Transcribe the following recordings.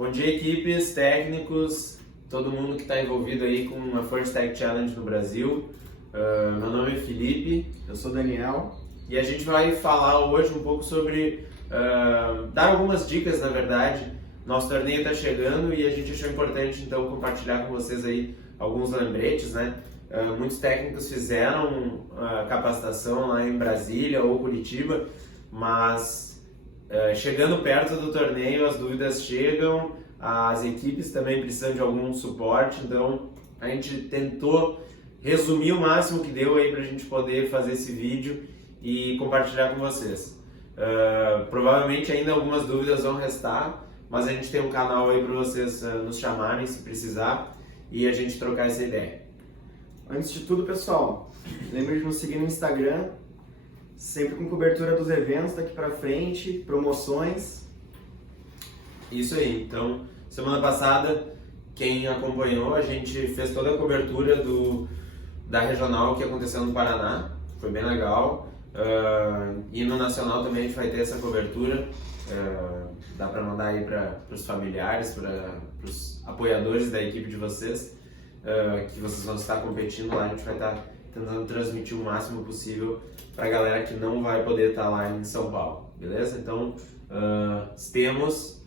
Bom dia, equipes, técnicos, todo mundo que está envolvido aí com a First Tech Challenge no Brasil. Meu nome é Felipe. Eu sou Daniel. E a gente vai falar hoje um pouco sobre, dar algumas dicas, na verdade. Nosso torneio está chegando e a gente achou importante então compartilhar com vocês aí alguns lembretes, né? Muitos técnicos fizeram a capacitação lá em Brasília ou Curitiba, mas chegando perto do torneio as dúvidas chegam, as equipes também precisam de algum suporte, então a gente tentou resumir o máximo que deu aí para a gente poder fazer esse vídeo e compartilhar com vocês. Provavelmente ainda algumas dúvidas vão restar, mas a gente tem um canal aí para vocês nos chamarem se precisar e a gente trocar essa ideia. Antes de tudo, pessoal, lembre de nos seguir no Instagram, sempre com cobertura dos eventos daqui pra frente, promoções. Isso aí, então, semana passada, quem acompanhou, a gente fez toda a cobertura da regional que aconteceu no Paraná, foi bem legal. E no nacional também a gente vai ter essa cobertura, dá para mandar aí para os familiares, para os apoiadores da equipe de vocês, que vocês vão estar competindo lá, a gente vai estar tentando transmitir o máximo possível para a galera que não vai poder estar lá em São Paulo, beleza? Então, temos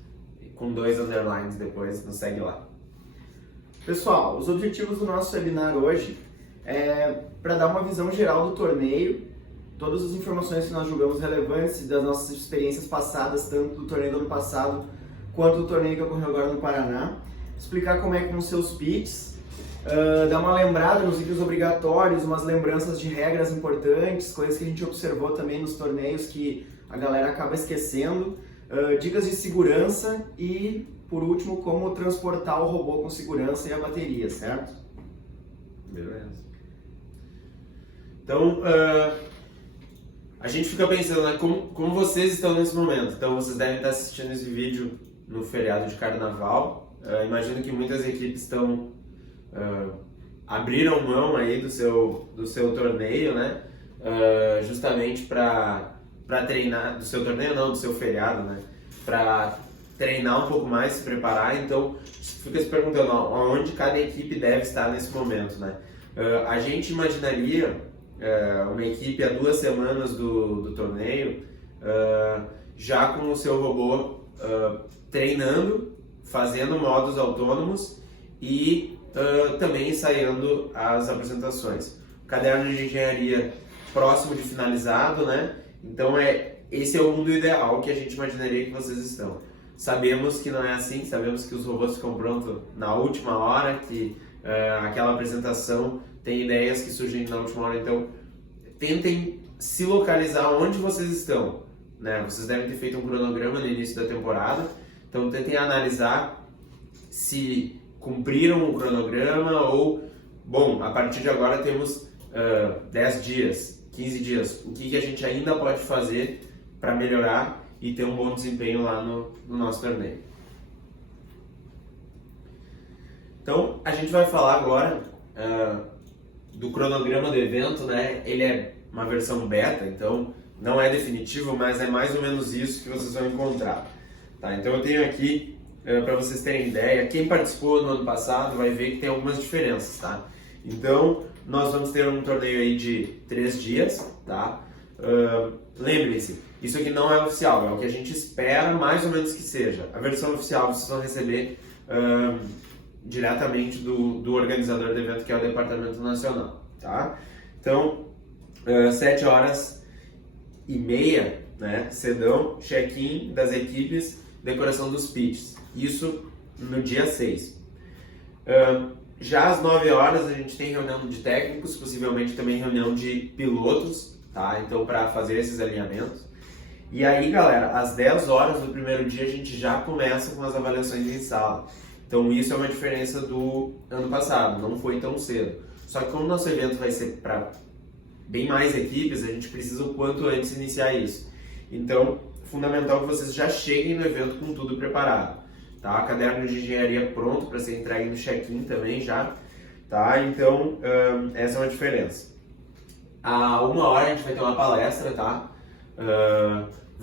com 2 underlines depois, nos segue lá. Pessoal, os objetivos do nosso webinar hoje é para dar uma visão geral do torneio, todas as informações que nós julgamos relevantes das nossas experiências passadas, tanto do torneio do ano passado quanto do torneio que ocorreu agora no Paraná, explicar como é que vão ser os pitches, dar uma lembrada nos itens obrigatórios, umas lembranças de regras importantes, coisas que a gente observou também nos torneios que a galera acaba esquecendo, dicas de segurança e, por último, como transportar o robô com segurança e a bateria, certo? Beleza. Então, a gente fica pensando, né, como vocês estão nesse momento. Então, vocês devem estar assistindo esse vídeo no feriado de Carnaval. Imagino que muitas equipes abriram mão aí do seu torneio, né? Justamente para treinar, do seu torneio não, do seu feriado, né? Para treinar um pouco mais, se preparar. Então, fica se perguntando onde cada equipe deve estar nesse momento, né? A gente imaginaria uma equipe há 2 semanas do torneio já com o seu robô treinando, fazendo modos autônomos e também ensaiando as apresentações. O caderno de engenharia próximo de finalizado, né? Então esse é o mundo ideal que a gente imaginaria que vocês estão. Sabemos que não é assim, sabemos que os robôs ficam prontos na última hora, que aquela apresentação tem ideias que surgem na última hora, então tentem se localizar onde vocês estão, né? Vocês devem ter feito um cronograma no início da temporada, então tentem analisar se cumpriram o cronograma ou, bom, a partir de agora temos 10 dias, 15 dias, o que a gente ainda pode fazer para melhorar e ter um bom desempenho lá no nosso torneio. Então, a gente vai falar agora do cronograma do evento, né? Ele é uma versão beta, então não é definitivo, mas é mais ou menos isso que vocês vão encontrar. Tá? Então eu tenho aqui, para vocês terem ideia, quem participou no ano passado vai ver que tem algumas diferenças, tá? Então, nós vamos ter um torneio aí de 3 dias, tá? Lembrem-se, isso aqui não é oficial, é o que a gente espera mais ou menos que seja. A versão oficial vocês vão receber diretamente do organizador do evento, que é o Departamento Nacional, tá? Então, 7h30, né, cedão, check-in das equipes, decoração dos pitches. Isso no dia 6. Já às 9h a gente tem reunião de técnicos, possivelmente também reunião de pilotos, tá? Então, para fazer esses alinhamentos. E aí, galera, às 10h do primeiro dia a gente já começa com as avaliações em sala. Então, isso é uma diferença do ano passado, não foi tão cedo. Só que como o nosso evento vai ser para bem mais equipes, a gente precisa o quanto antes iniciar isso. Então, fundamental que vocês já cheguem no evento com tudo preparado. Tá? Caderno de engenharia pronto para ser entregue no check-in também já. Tá? Então, essa é uma diferença. A 1h a gente vai ter uma palestra, tá?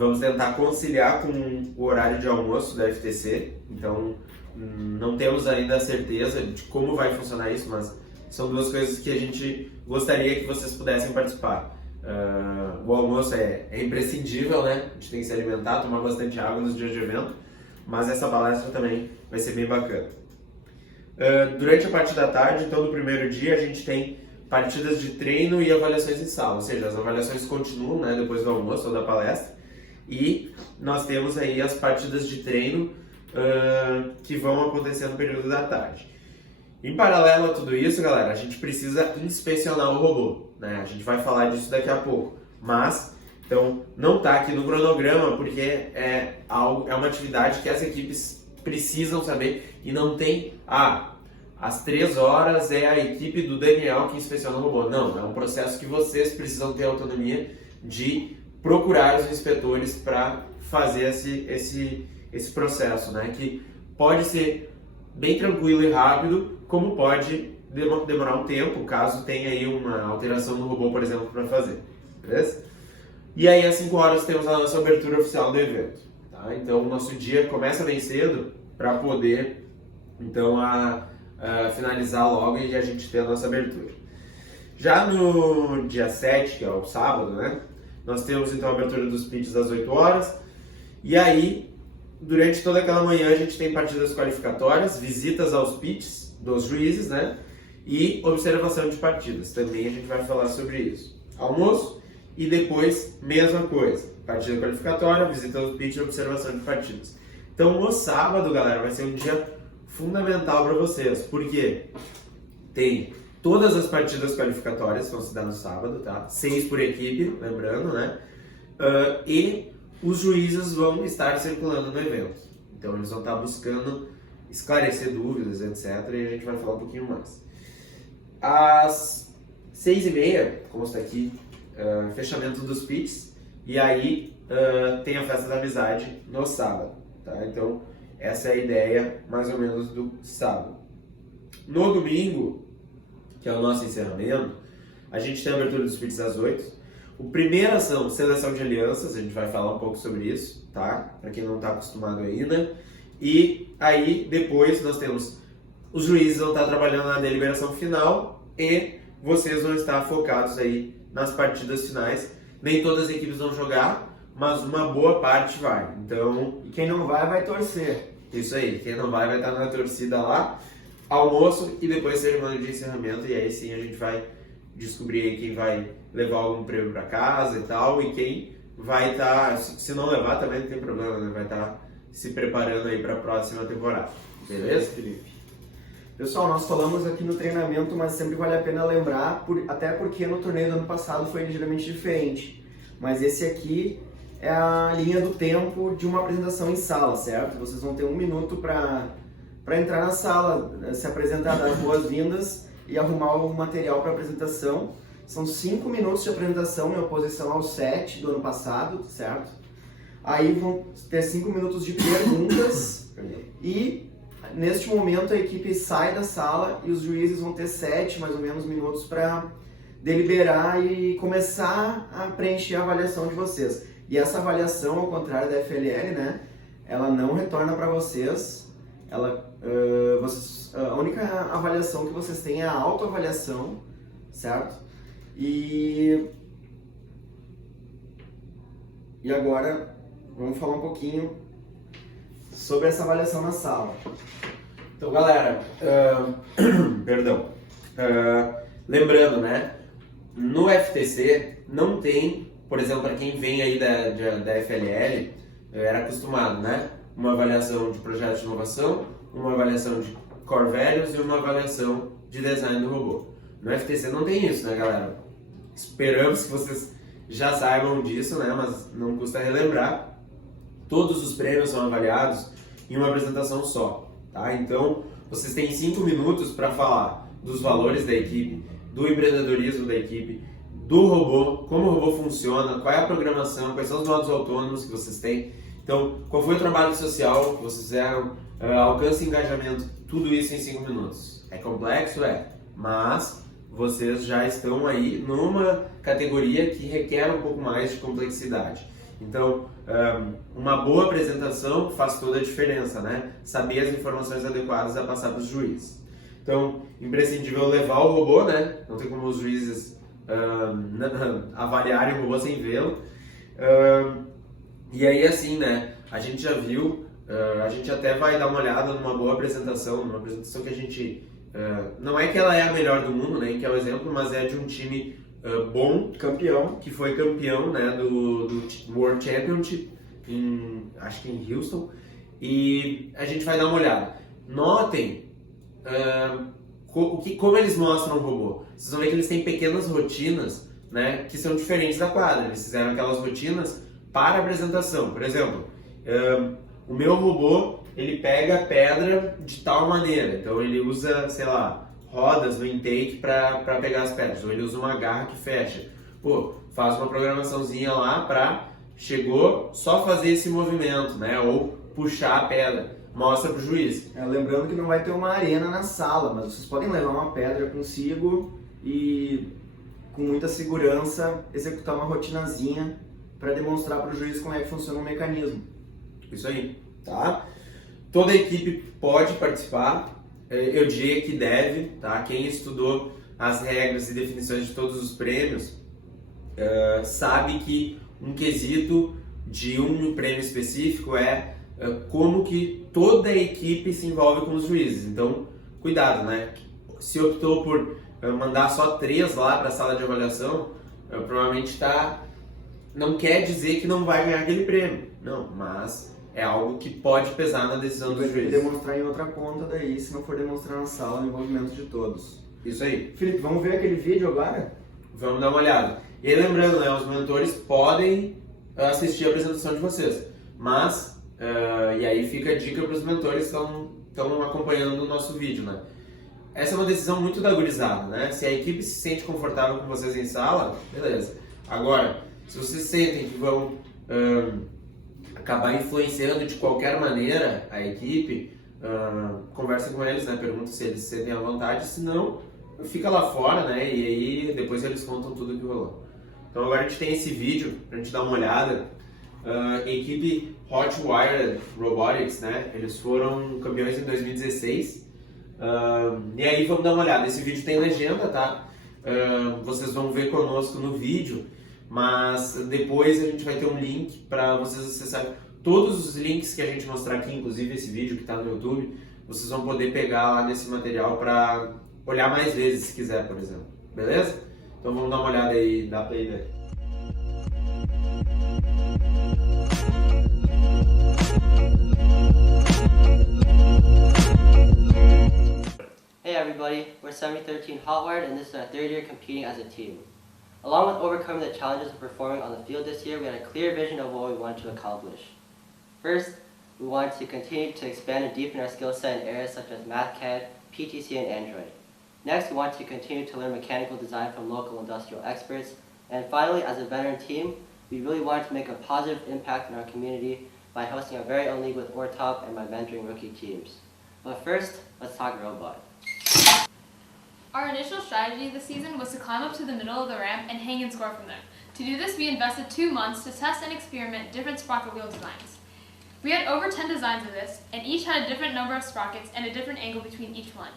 Vamos tentar conciliar com o horário de almoço da FTC, então não temos ainda a certeza de como vai funcionar isso, mas são duas coisas que a gente gostaria que vocês pudessem participar. O almoço é imprescindível, né? A gente tem que se alimentar, tomar bastante água nos dias de evento, mas essa palestra também vai ser bem bacana. Durante a parte da tarde, então, do primeiro dia, a gente tem partidas de treino e avaliações em sala, ou seja, as avaliações continuam, né, depois do almoço ou da palestra, e nós temos aí as partidas de treino que vão acontecer no período da tarde. Em paralelo a tudo isso, galera, a gente precisa inspecionar o robô, né? A gente vai falar disso daqui a pouco, mas então não está aqui no cronograma porque é uma atividade que as equipes precisam saber e não tem às 3 horas é a equipe do Daniel que inspeciona o robô. Não, é um processo que vocês precisam ter autonomia de procurar os inspetores para fazer esse processo, né? Que pode ser bem tranquilo e rápido, como pode demorar um tempo, caso tenha aí uma alteração no robô, por exemplo, para fazer, beleza? E aí às 5 horas temos a nossa abertura oficial do evento, tá? Então o nosso dia começa bem cedo para poder, então, finalizar logo e a gente ter a nossa abertura. Já no dia 7, que é o sábado, né? Nós temos então a abertura dos pitches às 8 horas, e aí durante toda aquela manhã a gente tem partidas qualificatórias, visitas aos pitches dos juízes, né? E observação de partidas. Também a gente vai falar sobre isso. Almoço e depois mesma coisa. Partida qualificatória, visita aos pitches e observação de partidas. Então no sábado, galera, vai ser um dia fundamental para vocês. Porque tem todas as partidas qualificatórias que vão se dar no sábado, tá? 6 por equipe, lembrando, né? E os juízes vão estar circulando no evento. Então eles vão estar buscando esclarecer dúvidas, etc. E a gente vai falar um pouquinho mais. Às 6h30, como está aqui, fechamento dos pitches. E aí tem a festa da amizade no sábado, tá? Então essa é a ideia mais ou menos do sábado. No domingo, que é o nosso encerramento, a gente tem a abertura dos pitches às 8. O primeiro ação, seleção de alianças, a gente vai falar um pouco sobre isso, tá? Para quem não está acostumado ainda. E aí, depois, nós temos os juízes vão estar trabalhando na deliberação final e vocês vão estar focados aí nas partidas finais. Nem todas as equipes vão jogar, mas uma boa parte vai. Então, e quem não vai torcer. Isso aí, quem não vai estar na torcida lá, almoço e depois cerimônia de encerramento. E aí sim a gente vai descobrir aí quem vai levar algum prêmio para casa e tal, e quem vai estar, se não levar também não tem problema, né? Vai estar se preparando aí para a próxima temporada. Beleza, Felipe? Pessoal, nós falamos aqui no treinamento, mas sempre vale a pena lembrar, até porque no torneio do ano passado foi ligeiramente diferente. Mas esse aqui é a linha do tempo de uma apresentação em sala, certo? Vocês vão ter 1 minuto para entrar na sala, se apresentar, dar as boas-vindas e arrumar o material para apresentação. São 5 minutos de apresentação em oposição aos 7 do ano passado, certo? Aí vão ter 5 minutos de perguntas e neste momento a equipe sai da sala e os juízes vão ter 7 mais ou menos minutos para deliberar e começar a preencher a avaliação de vocês. E essa avaliação, ao contrário da FLL, né, ela não retorna para vocês. A única avaliação que vocês têm é a autoavaliação, certo? E agora vamos falar um pouquinho sobre essa avaliação na sala. Então, galera, lembrando, né, no FTC não tem, por exemplo, para quem vem aí da FLL, era acostumado, né, uma avaliação de projeto de inovação, uma avaliação de core values e uma avaliação de design do robô. No FTC não tem isso, né, galera? Esperamos que vocês já saibam disso, né, mas não custa relembrar. Todos os prêmios são avaliados em uma apresentação só, tá? Então, vocês têm 5 minutos para falar dos valores da equipe, do empreendedorismo da equipe, do robô, como o robô funciona, qual é a programação, quais são os modos autônomos que vocês têm. Então, qual foi o trabalho social que vocês fizeram, alcance e engajamento, tudo isso em 5 minutos. É complexo? É, mas vocês já estão aí numa categoria que requer um pouco mais de complexidade. Então, uma boa apresentação faz toda a diferença, né? Saber as informações adequadas a passar para os juízes. Então, imprescindível levar o robô, né? Não tem como os juízes avaliarem o robô sem vê-lo. E aí, assim, né? A gente já viu, a gente até vai dar uma olhada numa boa apresentação, numa apresentação que a gente... não é que ela é a melhor do mundo, né? Que é o exemplo, mas é de um time bom, Campeão. que foi campeão, né, do World Championship, acho que em Houston, e a gente vai dar uma olhada. Notem como eles mostram o robô. Vocês vão ver que eles têm pequenas rotinas, né, que são diferentes da quadra. Eles fizeram aquelas rotinas para a apresentação. Por exemplo, o meu robô, ele pega a pedra de tal maneira, então ele usa, sei lá, rodas no intake para pegar as pedras, ou ele usa uma garra que fecha. Pô, faz uma programaçãozinha lá para, chegou, só fazer esse movimento, né, ou puxar a pedra, mostra pro juiz. Lembrando que não vai ter uma arena na sala, mas vocês podem levar uma pedra consigo e, com muita segurança, executar uma rotinazinha para demonstrar para o juiz como é que funciona o mecanismo. Isso aí, tá? Toda a equipe pode participar, eu diria que deve, tá? Quem estudou as regras e definições de todos os prêmios sabe que um quesito de um prêmio específico é como que toda a equipe se envolve com os juízes. Então, cuidado, né? Se optou por mandar só 3 lá para a sala de avaliação, provavelmente não quer dizer que não vai ganhar aquele prêmio, não, mas é algo que pode pesar na decisão do juiz. Demonstrar em outra conta daí, se não for demonstrar na sala, o envolvimento de todos. Isso aí. Felipe, vamos ver aquele vídeo agora? Vamos dar uma olhada. E aí, lembrando, né, os mentores podem assistir a apresentação de vocês, mas, e aí fica a dica para os mentores que estão acompanhando o nosso vídeo, né? Essa é uma decisão muito da gurizada, né? Se a equipe se sente confortável com vocês em sala, beleza. Agora, se vocês sentem que vão acabar influenciando de qualquer maneira a equipe, conversa com eles, né? Pergunta se eles se sentem à vontade, se não, fica lá fora, né? E aí depois eles contam tudo o que rolou. Então agora a gente tem esse vídeo pra gente dar uma olhada. A equipe Hotwired Robotics, né? Eles foram campeões em 2016. E aí vamos dar uma olhada. Esse vídeo tem legenda, tá? Vocês vão ver conosco no vídeo. Mas depois a gente vai ter um link para vocês acessarem todos os links que a gente mostrar aqui, inclusive esse vídeo que está no YouTube, vocês vão poder pegar lá nesse material para olhar mais vezes se quiser, por exemplo. Beleza? Então vamos dar uma olhada aí, dá play ver. Hey everybody, we're 7013 Hotwired and this is our 3rd year competing as a team. Along with overcoming the challenges of performing on the field this year, we had a clear vision of what we wanted to accomplish. First, we wanted to continue to expand and deepen our skill set in areas such as MathCAD, PTC, and Android. Next, we want to continue to learn mechanical design from local industrial experts. And finally, as a veteran team, we really wanted to make a positive impact in our community by hosting our very own league with ORTOP and by mentoring rookie teams. But first, let's talk robot. Our initial strategy this season was to climb up to the middle of the ramp and hang and score from there. To do this, we invested 2 months to test and experiment different sprocket wheel designs. We had over 10 designs of this, and each had a different number of sprockets and a different angle between each one.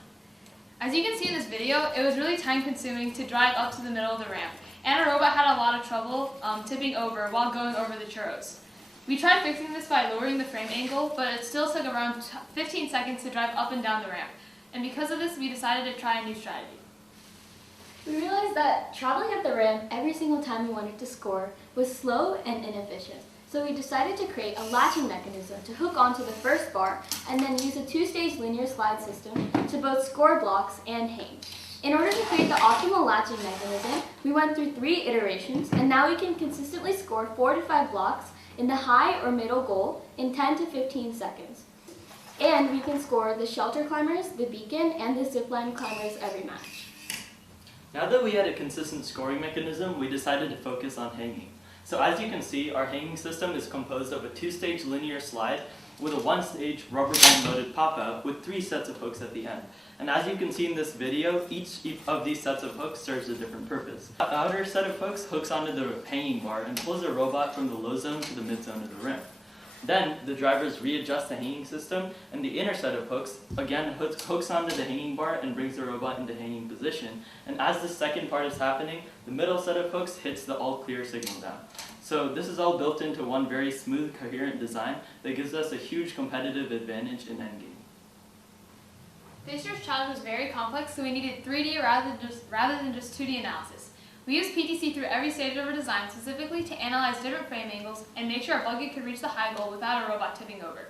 As you can see in this video, it was really time consuming to drive up to the middle of the ramp, and our robot had a lot of trouble tipping over while going over the churros. We tried fixing this by lowering the frame angle, but it still took around 15 seconds to drive up and down the ramp. And because of this, we decided to try a new strategy. We realized that traveling up the ramp every single time we wanted to score was slow and inefficient. So we decided to create a latching mechanism to hook onto the first bar and then use a 2-stage linear slide system to both score blocks and hang. In order to create the optimal latching mechanism, we went through 3 iterations, and now we can consistently score 4 to 5 blocks in the high or middle goal in 10 to 15 seconds. And we can score the shelter climbers, the beacon, and the zipline climbers every match. Now that we had a consistent scoring mechanism, we decided to focus on hanging. So as you can see, our hanging system is composed of a 2-stage linear slide with a one-stage rubber band loaded pop-out with 3 sets of hooks at the end. And as you can see in this video, each of these sets of hooks serves a different purpose. The outer set of hooks hooks onto the hanging bar and pulls the robot from the low zone to the mid zone of the rim. Then, the drivers readjust the hanging system, and the inner set of hooks, again, hooks onto the hanging bar and brings the robot into hanging position. And as the second part is happening, the middle set of hooks hits the all clear signal down. So this is all built into one very smooth, coherent design that gives us a huge competitive advantage in endgame. This year's challenge was very complex, so we needed 3D rather than just 2D analysis. We used PTC through every stage of our design specifically to analyze different frame angles and make sure our bucket could reach the high goal without a robot tipping over.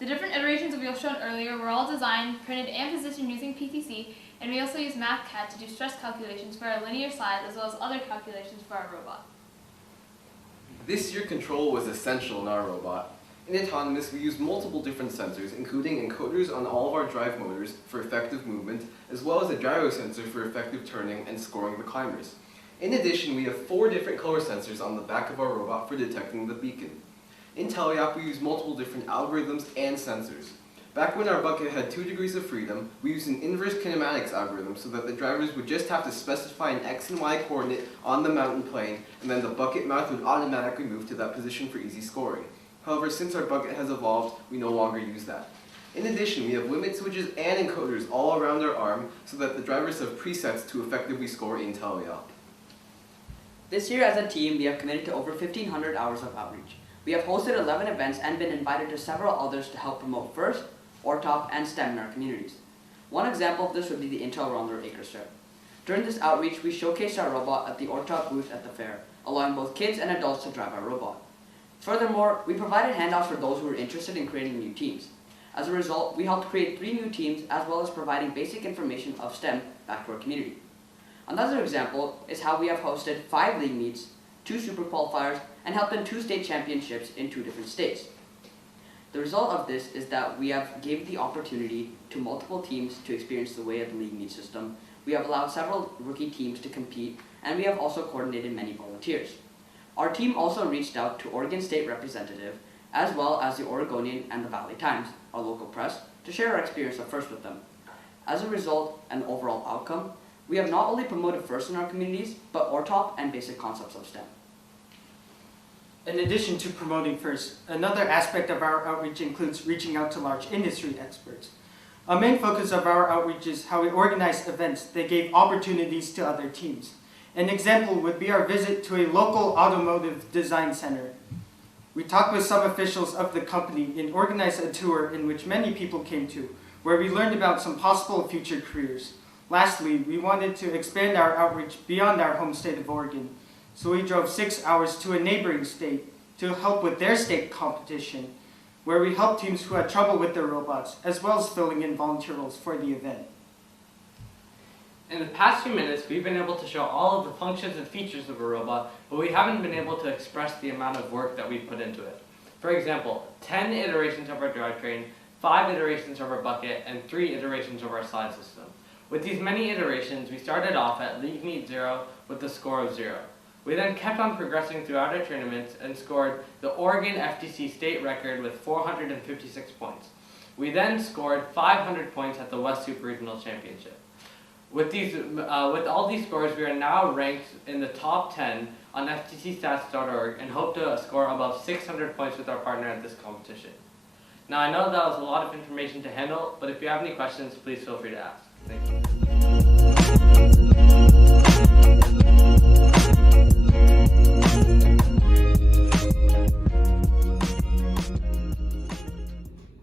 The different iterations of wheels shown earlier were all designed, printed, and positioned using PTC, and we also used MathCAD to do stress calculations for our linear slides as well as other calculations for our robot. This year control was essential in our robot. In Autonomous, we used multiple different sensors, including encoders on all of our drive motors for effective movement, as well as a gyro sensor for effective turning and scoring the climbers. In addition, we have 4 different color sensors on the back of our robot for detecting the beacon. In Teleop, we used multiple different algorithms and sensors. Back when our bucket had 2 degrees of freedom, we used an inverse kinematics algorithm so that the drivers would just have to specify an X and Y coordinate on the mountain plane, and then the bucket mouth would automatically move to that position for easy scoring. However, since our bucket has evolved, we no longer use that. In addition, we have limit switches and encoders all around our arm so that the drivers have presets to effectively score in Teleop. This year as a team, we have committed to over 1,500 hours of outreach. We have hosted 11 events and been invited to several others to help promote FIRST, ORTOP, and STEM in our communities. One example of this would be the Intel Rondler Acre Strip. During this outreach, we showcased our robot at the ORTOP booth at the fair, allowing both kids and adults to drive our robot. Furthermore, we provided handouts for those who were interested in creating new teams. As a result, we helped create 3 new teams as well as providing basic information of STEM back to our community. Another example is how we have hosted 5 league meets, 2 super qualifiers, and helped in 2 state championships in 2 different states. The result of this is that we have given the opportunity to multiple teams to experience the way of the league meet system. We have allowed several rookie teams to compete, and we have also coordinated many volunteers. Our team also reached out to Oregon State Representative, as well as the Oregonian and the Valley Times, our local press, to share our experience of FIRST with them. As a result and overall outcome, we have not only promoted FIRST in our communities, but ORTOP and basic concepts of STEM. In addition to promoting FIRST, another aspect of our outreach includes reaching out to large industry experts. A main focus of our outreach is how we organize events that gave opportunities to other teams. An example would be our visit to a local automotive design center. We talked with some officials of the company and organized a tour in which many people came to, where we learned about some possible future careers. Lastly, we wanted to expand our outreach beyond our home state of Oregon, so we drove 6 hours to a neighboring state to help with their state competition, where we helped teams who had trouble with their robots, as well as filling in volunteer roles for the event. In the past few minutes, we've been able to show all of the functions and features of a robot, but we haven't been able to express the amount of work that we've put into it. For example, 10 iterations of our drivetrain, 5 iterations of our bucket, and 3 iterations of our slide system. With these many iterations, we started off at League Meet 0 with a score of 0. We then kept on progressing throughout our tournaments and scored the Oregon FTC state record with 456 points. We then scored 500 points at the West Super Regional Championship. With all these scores, we are now ranked in the top 10 on ftcstats.org and hope to score above 600 points with our partner at this competition. Now, I know that was a lot of information to handle, but if you have any questions, please feel free to ask. Thank you.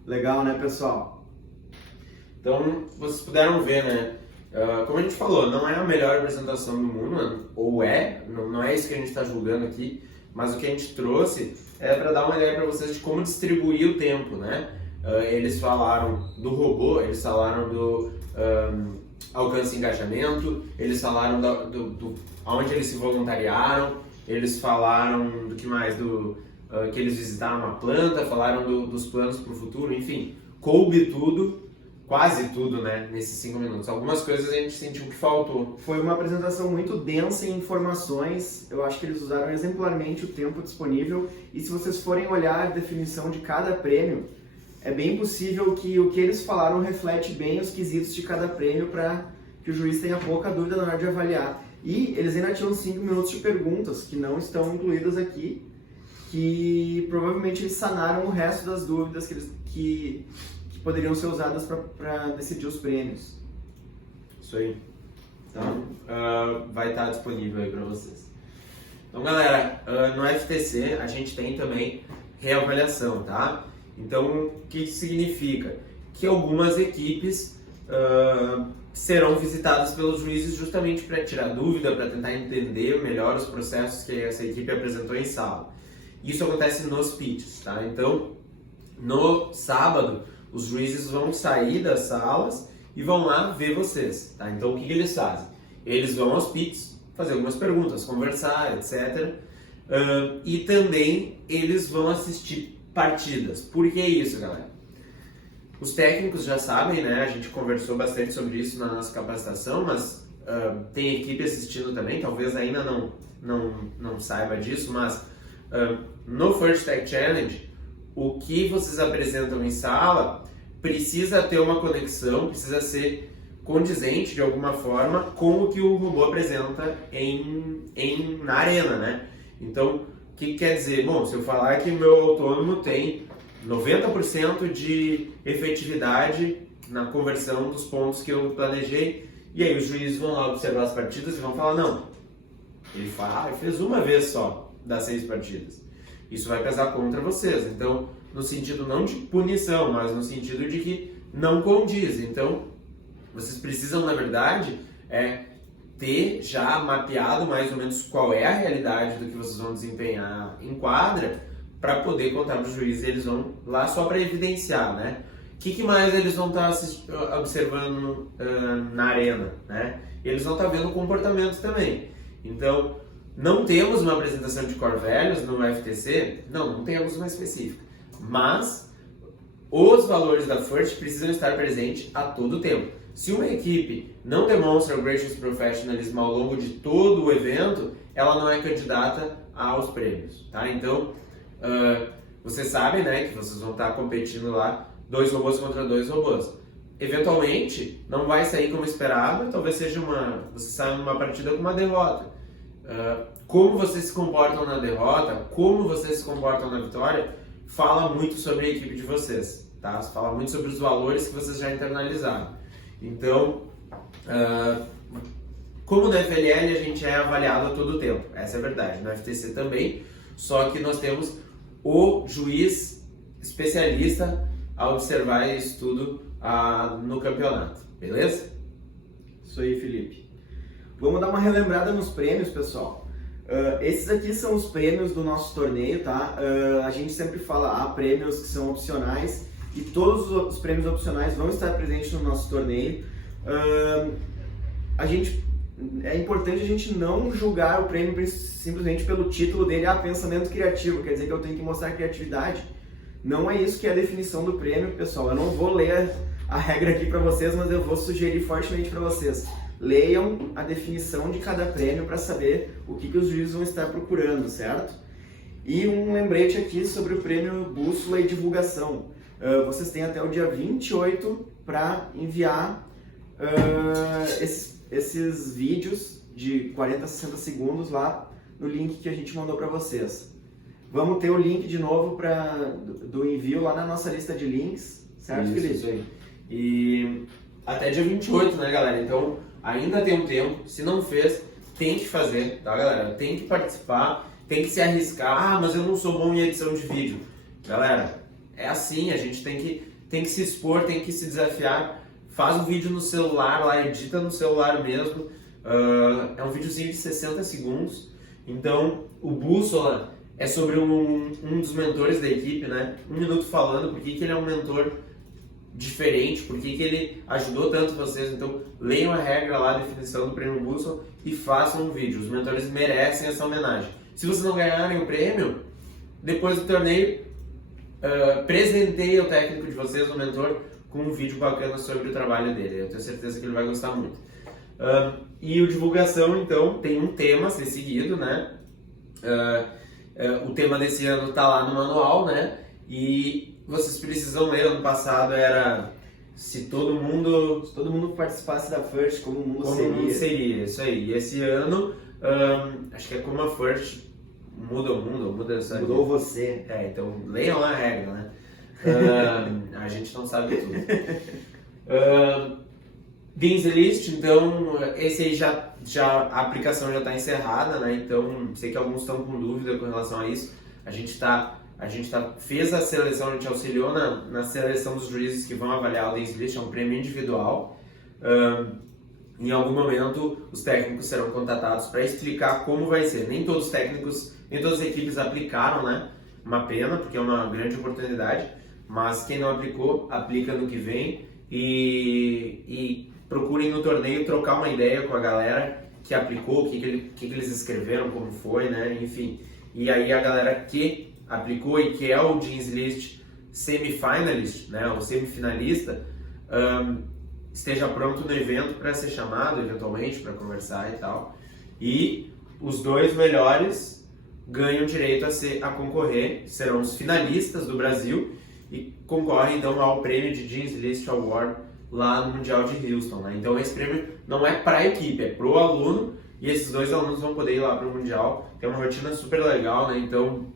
Legal, né, pessoal? Então, vocês puderam ver, né? Como a gente falou, não é a melhor apresentação do mundo, ou não é isso que a gente está julgando aqui, mas o que a gente trouxe é para dar uma ideia para vocês de como distribuir o tempo, né? Eles falaram do robô, eles falaram do alcance e engajamento, eles falaram do onde eles se voluntariaram, eles falaram do que mais, que eles visitaram uma planta, falaram dos planos para o futuro, enfim, coube tudo. Quase tudo, né, nesses 5 minutos. Algumas coisas a gente sentiu que faltou. Foi uma apresentação muito densa em informações. Eu acho que eles usaram exemplarmente o tempo disponível. E se vocês forem olhar a definição de cada prêmio, é bem possível que o que eles falaram reflete bem os quesitos de cada prêmio para que o juiz tenha pouca dúvida na hora de avaliar. E eles ainda tinham 5 minutos de perguntas, que não estão incluídas aqui, que provavelmente eles sanaram o resto das dúvidas que poderiam ser usadas para decidir os prêmios. Isso aí. Então, vai estar disponível aí para vocês. Então, galera, no FTC a gente tem também reavaliação, tá? Então, o que isso significa? Que algumas equipes serão visitadas pelos juízes justamente para tirar dúvida, para tentar entender melhor os processos que essa equipe apresentou em sala. Isso acontece nos pitches, tá? Então, no sábado, os juízes vão sair das salas e vão lá ver vocês, tá? Então, o que eles fazem? Eles vão aos pitches, fazer algumas perguntas, conversar, etc. E também eles vão assistir partidas. Por que isso, galera? Os técnicos já sabem, né? A gente conversou bastante sobre isso na nossa capacitação, mas tem equipe assistindo também, talvez ainda não saiba disso, mas no First Tech Challenge, o que vocês apresentam em sala precisa ter uma conexão, precisa ser condizente de alguma forma com o que o robô apresenta na arena, né? Então, o que quer dizer? Bom, se eu falar que meu autônomo tem 90% de efetividade na conversão dos pontos que eu planejei, e aí os juízes vão lá observar as partidas e vão falar, não, ele fez uma vez só das 6 partidas. Isso vai pesar contra vocês. Então, no sentido não de punição, mas no sentido de que não condiz. Então, vocês precisam, na verdade, ter já mapeado mais ou menos qual é a realidade do que vocês vão desempenhar em quadra, para poder contar para os juízes. Eles vão lá só para evidenciar, né? O que mais eles vão estar observando na arena, né? Eles vão estar vendo o comportamento também. Então, não temos uma apresentação de core values no FTC? Não temos uma específica. Mas os valores da FIRST precisam estar presentes a todo tempo. Se uma equipe não demonstra o Gracious Professionalism ao longo de todo o evento, ela não é candidata aos prêmios, tá? Então, vocês sabem, né, que vocês vão estar competindo lá 2 robôs contra 2 robôs. Eventualmente, não vai sair como esperado, talvez seja você saia numa partida com uma derrota. Como vocês se comportam na derrota, como vocês se comportam na vitória, fala muito sobre a equipe de vocês, tá? Fala muito sobre os valores que vocês já internalizaram. Então, como no FLL a gente é avaliado a todo tempo, essa é a verdade, no FTC também, só que nós temos o juiz especialista a observar isso tudo no campeonato, beleza? Isso aí, Felipe. Vamos dar uma relembrada nos prêmios, pessoal. Esses aqui são os prêmios do nosso torneio, tá? A gente sempre fala, há prêmios que são opcionais e todos os prêmios opcionais vão estar presentes no nosso torneio. É importante a gente não julgar o prêmio simplesmente pelo título dele, pensamento criativo, quer dizer que eu tenho que mostrar criatividade. Não é isso que é a definição do prêmio, pessoal. Eu não vou ler a regra aqui para vocês, mas eu vou sugerir fortemente para vocês. Leiam a definição de cada prêmio para saber o que os juízes vão estar procurando, certo? E um lembrete aqui sobre o prêmio Bússola e Divulgação. Vocês têm até o dia 28 para enviar esses vídeos de 40 a 60 segundos lá no link que a gente mandou para vocês. Vamos ter o link de novo do envio lá na nossa lista de links, certo, Felipe? Isso aí. E até dia 28, né, galera? Então, ainda tem um tempo. Se não fez, tem que fazer, tá, galera? Tem que participar, tem que se arriscar. Mas eu não sou bom em edição de vídeo. Galera, é assim, a gente tem que se expor, tem que se desafiar. Faz um vídeo no celular lá, edita no celular mesmo. É um videozinho de 60 segundos. Então, o Bússola é sobre um dos mentores da equipe, né? 1 minuto falando por que ele é um mentor diferente, por que ele ajudou tanto vocês. Então, leiam a regra lá, a definição do prêmio Bússola e façam um vídeo. Os mentores merecem essa homenagem. Se vocês não ganharem o prêmio, depois do torneio, presenteiem o técnico de vocês, o mentor, com um vídeo bacana sobre o trabalho dele. Eu tenho certeza que ele vai gostar muito. E o divulgação, então, tem um tema a ser seguido, né? O tema desse ano está lá no manual, né? E vocês precisam ler ano passado era se todo mundo participasse da FIRST, como o mundo seria. Isso aí. E esse ano, acho que é como a FIRST muda o mundo, sabe? Mudou você. Então leiam a regra, né? A gente não sabe tudo. Dean's List, então, esse aí a aplicação já está encerrada, né? Então, sei que alguns estão com dúvida com relação a isso. A gente fez a seleção, a gente auxiliou na seleção dos juízes que vão avaliar o Dean's List, é um prêmio individual. Em algum momento, os técnicos serão contatados para explicar como vai ser. Nem todas as equipes aplicaram, né? Uma pena, porque é uma grande oportunidade, mas quem não aplicou, aplica no que vem e procurem no torneio trocar uma ideia com a galera que aplicou, o que eles escreveram, como foi, né? Enfim. E aí a galera que aplicou e que é o Dean's List semifinalist, né? O semifinalista, esteja pronto no evento para ser chamado eventualmente para conversar e tal. E os 2 melhores ganham direito a concorrer, serão os finalistas do Brasil e concorrem então ao prêmio de Dean's List Award lá no Mundial de Houston, né? Então esse prêmio não é para a equipe, é pro aluno e esses 2 alunos vão poder ir lá para o Mundial. Tem uma rotina super legal, né? Então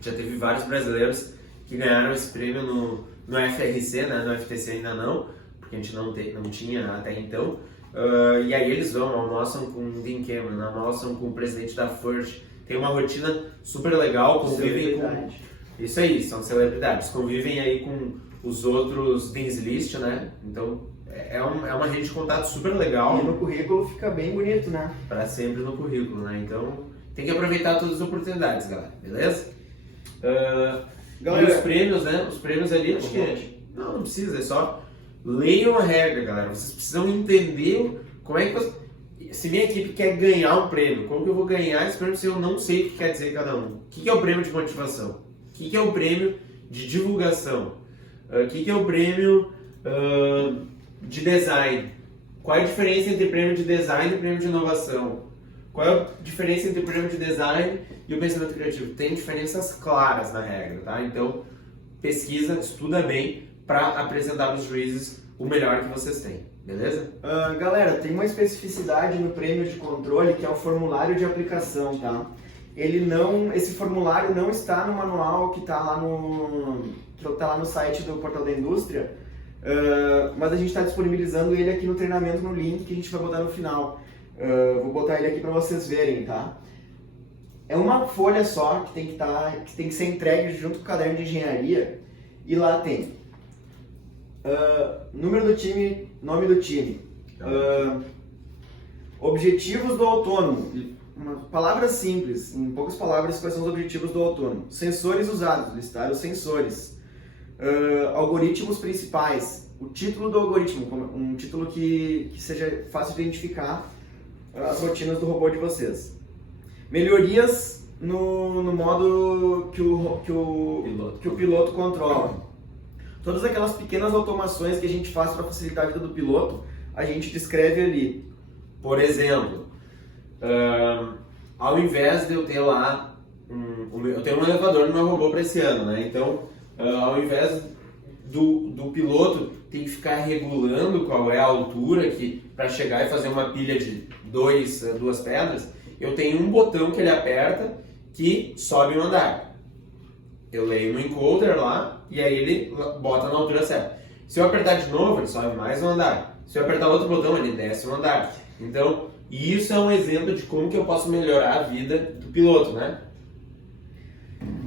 já teve vários brasileiros que ganharam esse prêmio no FRC, né? No FTC ainda não, porque a gente não tinha até então. E aí eles almoçam com o Dean Cameron, almoçam com o presidente da FIRST. Tem uma rotina super legal, convivem com... Isso aí, são celebridades. Convivem aí com os outros Dean's List, né? Então é uma rede de contato super legal. E no currículo fica bem bonito, né? Para sempre no currículo, né? Então tem que aproveitar todas as oportunidades, galera. Beleza? Galera, e os prêmios, né? Os prêmios ali, acho que... Não precisa, é só... Leiam a regra, galera. Vocês precisam entender como é que... Se minha equipe quer ganhar um prêmio, como que eu vou ganhar esse prêmio se eu não sei o que quer dizer cada um? O que é o prêmio de motivação? O que é o prêmio de divulgação? O que é o prêmio de design? Qual é a diferença entre prêmio de design e prêmio de inovação? Qual é a diferença entre o prêmio de design e o pensamento criativo? Tem diferenças claras na regra, tá? Então, pesquisa, estuda bem para apresentar para os juízes o melhor que vocês têm, beleza? Galera, tem uma especificidade no prêmio de controle que é o formulário de aplicação, tá? Esse formulário não está no manual que está lá no site do Portal da Indústria, mas a gente está disponibilizando ele aqui no treinamento no link que a gente vai botar no final. Vou botar ele aqui para vocês verem, tá? É uma folha só que tem que ser entregue junto com o caderno de engenharia e lá tem número do time, nome do time, objetivos do autônomo, uma palavra simples, em poucas palavras, quais são os objetivos do autônomo. Sensores usados, listar os sensores. Algoritmos principais, o título do algoritmo, um título que seja fácil de identificar as rotinas do robô de vocês. Melhorias no modo que o piloto controla. Todas aquelas pequenas automações que a gente faz para facilitar a vida do piloto, a gente descreve ali. Por exemplo, ao invés de eu ter lá eu tenho um elevador no meu robô para esse ano, né? Então, ao invés do piloto tem que ficar regulando qual é a altura para chegar e fazer uma pilha de duas pedras, eu tenho um botão que ele aperta que sobe um andar. Eu leio no encoder lá e aí ele bota na altura certa. Se eu apertar de novo, ele sobe mais um andar. Se eu apertar outro botão, ele desce um andar. Então, isso é um exemplo de como que eu posso melhorar a vida do piloto, né?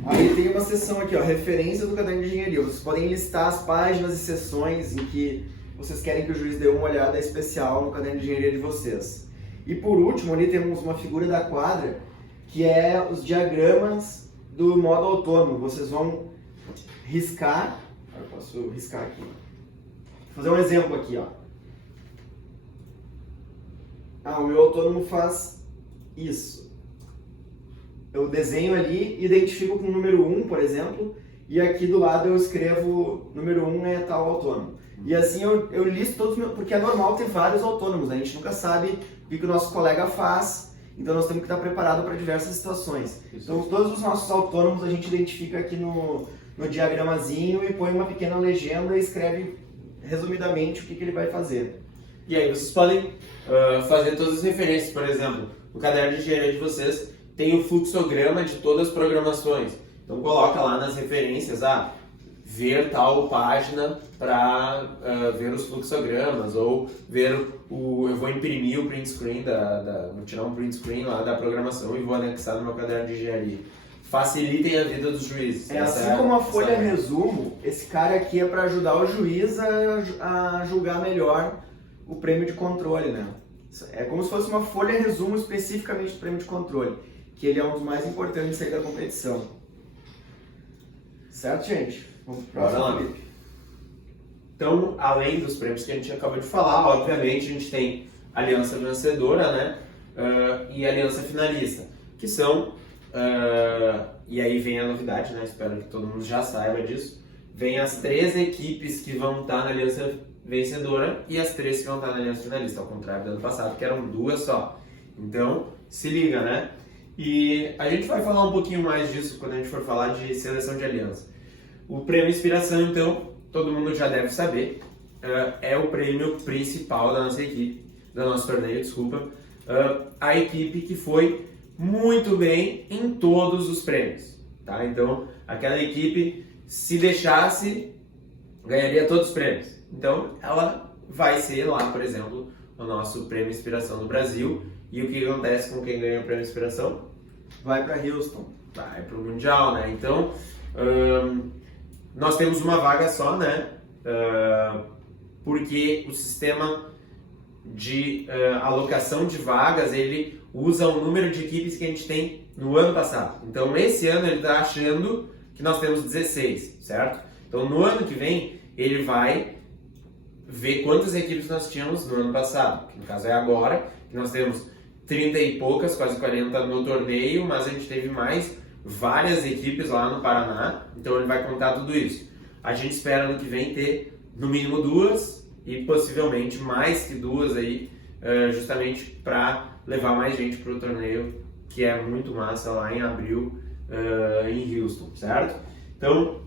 Aí tem uma seção aqui, ó, referência do caderno de engenharia. Vocês podem listar as páginas e seções em que vocês querem que o juiz dê uma olhada especial no caderno de engenharia de vocês. E por último, ali temos uma figura da quadra, que é os diagramas do modo autônomo. Vocês vão riscar, eu posso riscar aqui, vou fazer um exemplo aqui, ó. O meu autônomo faz isso. Eu desenho ali, identifico com o número 1, por exemplo, e aqui do lado eu escrevo número 1 é tal autônomo. E assim eu listo todos os meus, porque é normal ter vários autônomos, né? A gente nunca sabe o que o nosso colega faz, então nós temos que estar preparados para diversas situações. Então todos os nossos autônomos a gente identifica aqui no no diagramazinho e põe uma pequena legenda e escreve resumidamente o que ele vai fazer. E aí vocês podem fazer todas as referências, por exemplo, no caderno de engenharia de vocês tem o fluxograma de todas as programações. Então coloca lá nas referências, ver tal página para ver os fluxogramas, ou ver eu vou imprimir o print screen, vou tirar um print screen lá da programação e vou anexar no meu caderno de engenharia. Facilitem a vida dos juízes. Assim como a folha resumo, esse cara aqui é para ajudar o juiz a julgar melhor o prêmio de controle, né? É como se fosse uma folha resumo especificamente do prêmio de controle, que ele é um dos mais importantes aí da competição. Certo, gente? Vamos pro próximo, Felipe. Então, além dos prêmios que a gente acabou de falar, obviamente a gente tem aliança vencedora, né? E aliança finalista, que são, e aí vem a novidade, né? Espero que todo mundo já saiba disso. Vem as 3 equipes que vão estar na aliança vencedora e as 3 que vão estar na aliança finalista, ao contrário do ano passado, que eram 2 só. Então, se liga, né? E a gente vai falar um pouquinho mais disso quando a gente for falar de seleção de aliança. O prêmio Inspiração, então, todo mundo já deve saber, é o prêmio principal da nossa equipe, do nosso torneio, desculpa. A equipe que foi muito bem em todos os prêmios, tá? Então, aquela equipe, se deixasse, ganharia todos os prêmios. Então, ela vai ser lá, por exemplo, o nosso prêmio Inspiração do Brasil. E o que acontece com quem ganha o prêmio Inspiração? Vai para Houston. Vai para o Mundial, né? Então, nós temos uma vaga só, né? Porque o sistema de alocação de vagas, ele usa o número de equipes que a gente tem no ano passado. Então, esse ano ele está achando que nós temos 16, certo? Então, no ano que vem, ele vai ver quantas equipes nós tínhamos no ano passado, que no caso é agora, que nós temos 30 e poucas, quase 40 no torneio, mas a gente teve mais várias equipes lá no Paraná, então ele vai contar tudo isso. A gente espera no que vem ter no mínimo 2 e possivelmente mais que 2 aí, justamente para levar mais gente para o torneio, que é muito massa lá em abril em Houston, certo? Então,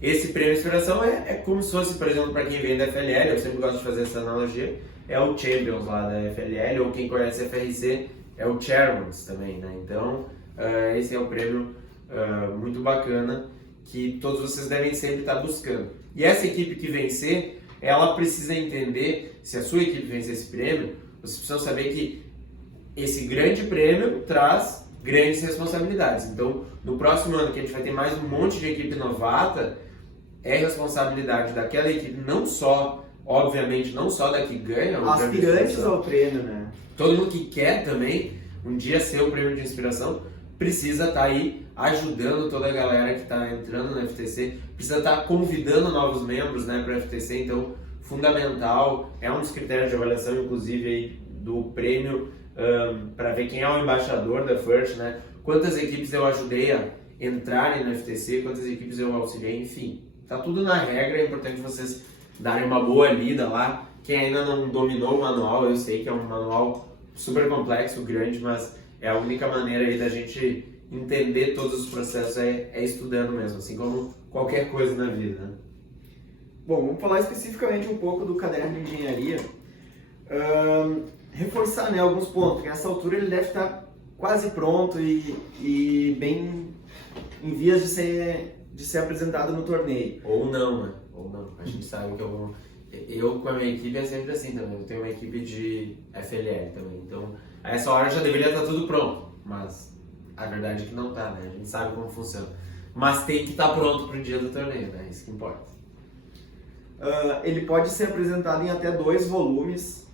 esse prêmio Inspiração é como se fosse, por exemplo, para quem vem da FLL, eu sempre gosto de fazer essa analogia, é o Champions lá da FLL, ou quem conhece a FRC é o Chairmans também, né? Então, esse é um prêmio muito bacana que todos vocês devem sempre estar buscando. E essa equipe que vencer, ela precisa entender, se a sua equipe vencer esse prêmio, vocês precisam saber que esse grande prêmio traz grandes responsabilidades. Então, no próximo ano que a gente vai ter mais um monte de equipe novata, é responsabilidade daquela equipe, não só, obviamente, não só da que ganha o prêmio de aspirantes ao prêmio, né? Todo mundo que quer também um dia ser o prêmio de inspiração precisa estar aí ajudando toda a galera que está entrando no FTC, precisa estar convidando novos membros, né, para o FTC. Então, fundamental, é um dos critérios de avaliação, inclusive, aí, do prêmio, para ver quem é o embaixador da FIRST, né? Quantas equipes eu ajudei a entrarem no FTC, quantas equipes eu auxiliei, enfim. Tá tudo na regra, é importante vocês darem uma boa lida lá. Quem ainda não dominou o manual, eu sei que é um manual super complexo, grande, mas é a única maneira aí da gente entender todos os processos, é estudando mesmo, assim como qualquer coisa na vida, né? Bom, vamos falar especificamente um pouco do caderno de engenharia. Reforçar, né, alguns pontos, que nessa altura ele deve estar quase pronto e bem em vias de ser apresentado no torneio. Ou não, né? Ou não. A gente sabe que eu com a minha equipe é sempre assim também. Eu tenho uma equipe de FLL também. Então, a essa hora já deveria estar tudo pronto. Mas a verdade é que não tá, né? A gente sabe como funciona. Mas tem que estar pronto para o dia do torneio, né? Isso que importa. Ele pode ser apresentado em até 2 volumes.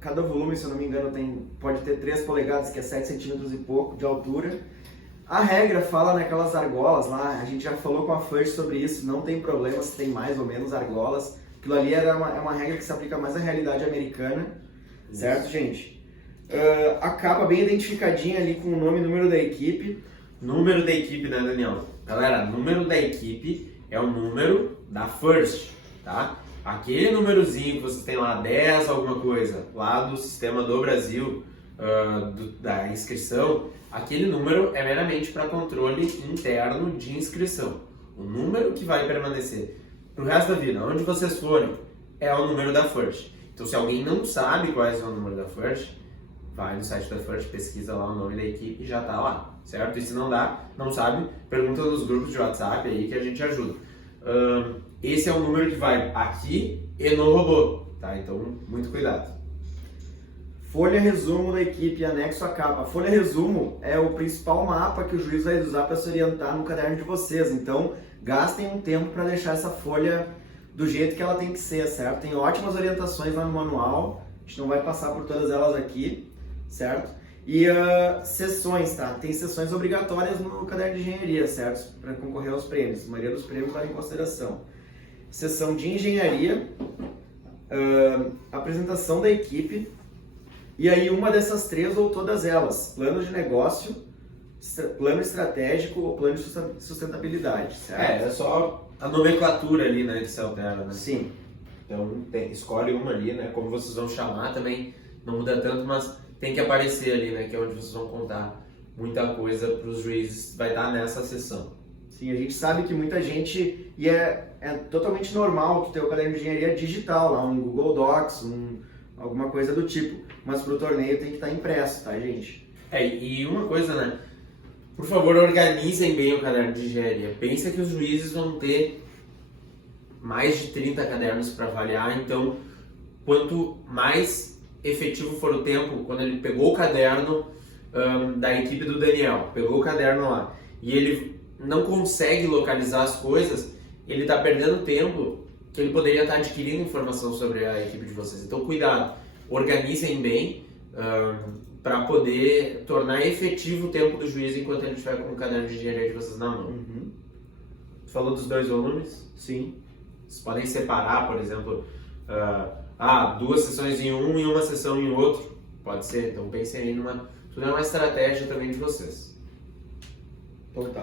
Cada volume, se eu não me engano, pode ter 3 polegadas, que é 7 centímetros e pouco de altura. A regra fala naquelas argolas lá, a gente já falou com a FIRST sobre isso, não tem problema se tem mais ou menos argolas. Aquilo ali é uma regra que se aplica mais à realidade americana, isso. Certo, gente? A capa bem identificadinha ali com o nome e número da equipe. Número da equipe, né, Daniel? Galera, número da equipe é o número da FIRST, tá? Aquele númerozinho que você tem lá, 10 alguma coisa, lá do sistema do Brasil, da inscrição, aquele número é meramente para controle interno de inscrição. O número que vai permanecer pro resto da vida, onde vocês forem, é o número da FIRST. Então, se alguém não sabe qual é o número da FIRST, vai no site da FIRST, pesquisa lá o nome da equipe e já tá lá, certo? E se não sabe, pergunta nos grupos de WhatsApp aí que a gente ajuda. Esse é o número que vai aqui e no robô, tá? Então, muito cuidado. Folha resumo da equipe, anexo à capa. A folha resumo é o principal mapa que o juiz vai usar para se orientar no caderno de vocês. Então, gastem um tempo para deixar essa folha do jeito que ela tem que ser, certo? Tem ótimas orientações lá no manual, a gente não vai passar por todas elas aqui, certo? E sessões, tá? Tem sessões obrigatórias no caderno de engenharia, certo? Para concorrer aos prêmios. A maioria dos prêmios vai em consideração. Sessão de engenharia, apresentação da equipe, e aí uma dessas três ou todas elas, plano de negócio, plano estratégico ou plano de sustentabilidade, certo? É só a nomenclatura ali, né, que se altera, né? Sim. Então, escolhe uma ali, né, como vocês vão chamar também, não muda tanto, mas tem que aparecer ali, né, que é onde vocês vão contar muita coisa para os juízes, vai estar nessa sessão. Sim, a gente sabe que muita gente, e é totalmente normal tu ter o caderno de engenharia digital lá, um Google Docs, alguma coisa do tipo, mas pro torneio tem que estar impresso, tá, gente? E uma coisa, né, por favor, organizem bem o caderno de engenharia. Pensa que os juízes vão ter mais de 30 cadernos para avaliar, então quanto mais efetivo for o tempo, quando ele pegou o caderno da equipe do Daniel, pegou o caderno lá, e ele não consegue localizar as coisas, ele está perdendo tempo que ele poderia estar adquirindo informação sobre a equipe de vocês. Então, cuidado, organizem bem para poder tornar efetivo o tempo do juiz enquanto ele estiver com o caderno de engenharia de vocês na mão. Uhum. Você falou dos 2 volumes? Sim. Vocês podem separar, por exemplo, 2 sessões em um e uma sessão em outro. Pode ser, então pensem aí tudo é uma estratégia também de vocês. Então tá.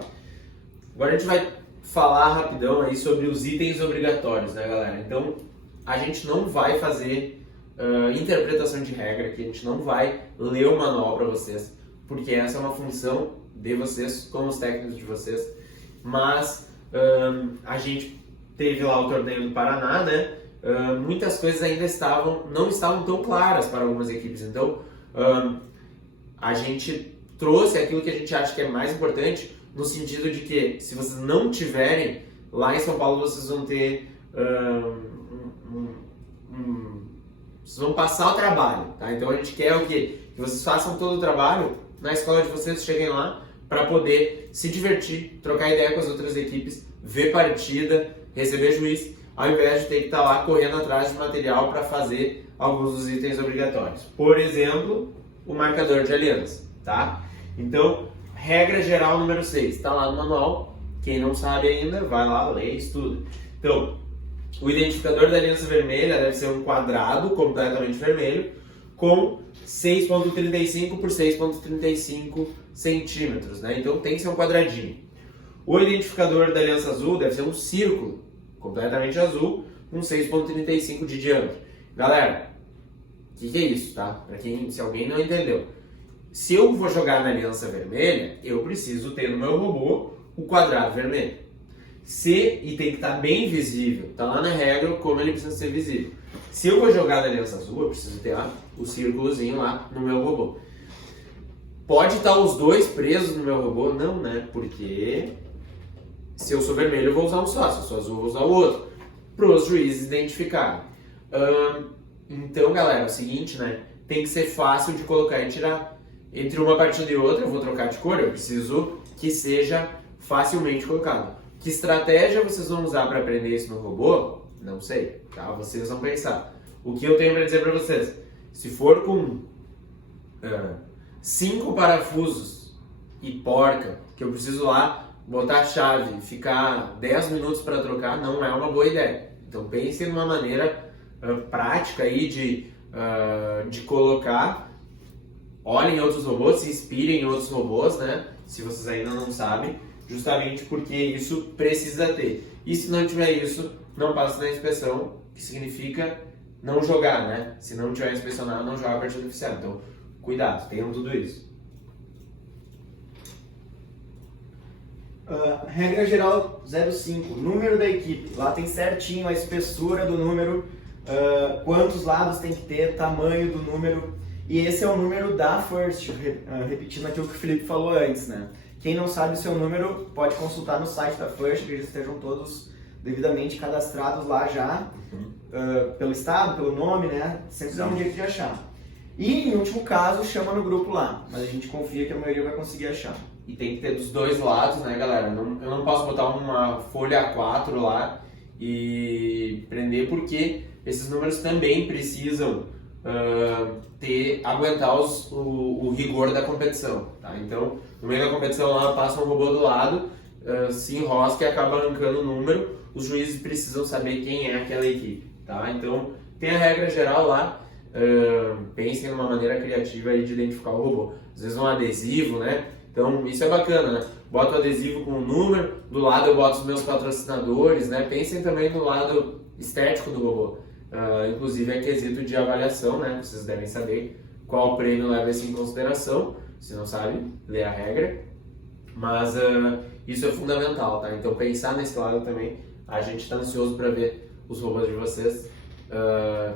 Agora a gente vai falar rapidão aí sobre os itens obrigatórios, né, galera? Então, a gente não vai fazer interpretação de regra aqui, a gente não vai ler o manual para vocês, porque essa é uma função de vocês, com os técnicos de vocês, mas a gente teve lá o torneio do Paraná, né? Muitas coisas ainda não estavam tão claras para algumas equipes, então a gente trouxe aquilo que a gente acha que é mais importante, no sentido de que, se vocês não tiverem, lá em São Paulo vocês vão ter vocês vão passar o trabalho, tá? Então a gente quer o quê? Que vocês façam todo o trabalho na escola de vocês, cheguem lá para poder se divertir, trocar ideia com as outras equipes, ver partida, receber juiz, ao invés de ter que estar lá correndo atrás de material para fazer alguns dos itens obrigatórios. Por exemplo, o marcador de aliança, tá? Então, regra geral número 6, está lá no manual. Quem não sabe ainda, vai lá, lê e estuda. Então, o identificador da aliança vermelha deve ser um quadrado completamente vermelho com 6,35 por 6,35 centímetros, né? Então tem que ser um quadradinho. O identificador da aliança azul deve ser um círculo completamente azul com 6,35 de diâmetro. Galera, o que é isso, tá? Se alguém não entendeu. Se eu vou jogar na aliança vermelha, eu preciso ter no meu robô o quadrado vermelho. E tem que estar bem visível, tá lá na regra como ele precisa ser visível. Se eu vou jogar na aliança azul, eu preciso ter o círculozinho lá no meu robô. Pode estar os dois presos no meu robô? Não, né? Porque se eu sou vermelho eu vou usar um só, se eu sou azul eu vou usar o outro, para os juízes identificarem. Então, galera, é o seguinte, né? Tem que ser fácil de colocar e tirar. Entre uma partida e outra eu vou trocar de cor, eu preciso que seja facilmente colocado. Que estratégia vocês vão usar para aprender isso no robô? Não sei, tá? Vocês vão pensar. O que eu tenho para dizer para vocês? Se for com 5 parafusos e porca, que eu preciso lá botar a chave e ficar 10 minutos para trocar, não é uma boa ideia. Então pensem numa maneira prática aí de colocar. Olhem em outros robôs, se inspirem em outros robôs, né? Se vocês ainda não sabem. Justamente porque isso precisa ter. E se não tiver isso, não passa na inspeção, que significa não jogar, né? Se não tiver inspecionado, não joga a partida oficial. Então, cuidado, tenham tudo isso. Regra geral 05, número da equipe. Lá tem certinho a espessura do número, quantos lados tem que ter, tamanho do número. E esse é o número da First, repetindo aquilo que o Felipe falou antes, né? Quem não sabe o seu número pode consultar no site da First, que eles estejam todos devidamente cadastrados lá já, pelo estado, pelo nome, né? Sempre dá um jeito de achar. E, em último caso, chama no grupo lá, mas a gente confia que a maioria vai conseguir achar. E tem que ter dos dois lados, né, galera? Eu não posso botar uma folha A4 lá e prender, porque esses números também precisam aguentar o rigor da competição, tá? Então, no meio da competição lá, passa um robô do lado, se enrosca e acaba arrancando o número. Os juízes precisam saber quem é aquela equipe, tá? Então, tem a regra geral lá. Pensem numa maneira criativa aí de identificar o robô. Às vezes um adesivo, né? Então isso é bacana, né? Boto o adesivo com o número, do lado eu boto os meus patrocinadores, né? Pensem também no lado estético do robô. Inclusive é quesito de avaliação, né? Vocês devem saber qual prêmio leva isso em consideração. Se não sabe, lê a regra. Mas isso é fundamental, tá? Então pensar nesse lado também. A gente está ansioso para ver os robôs de vocês.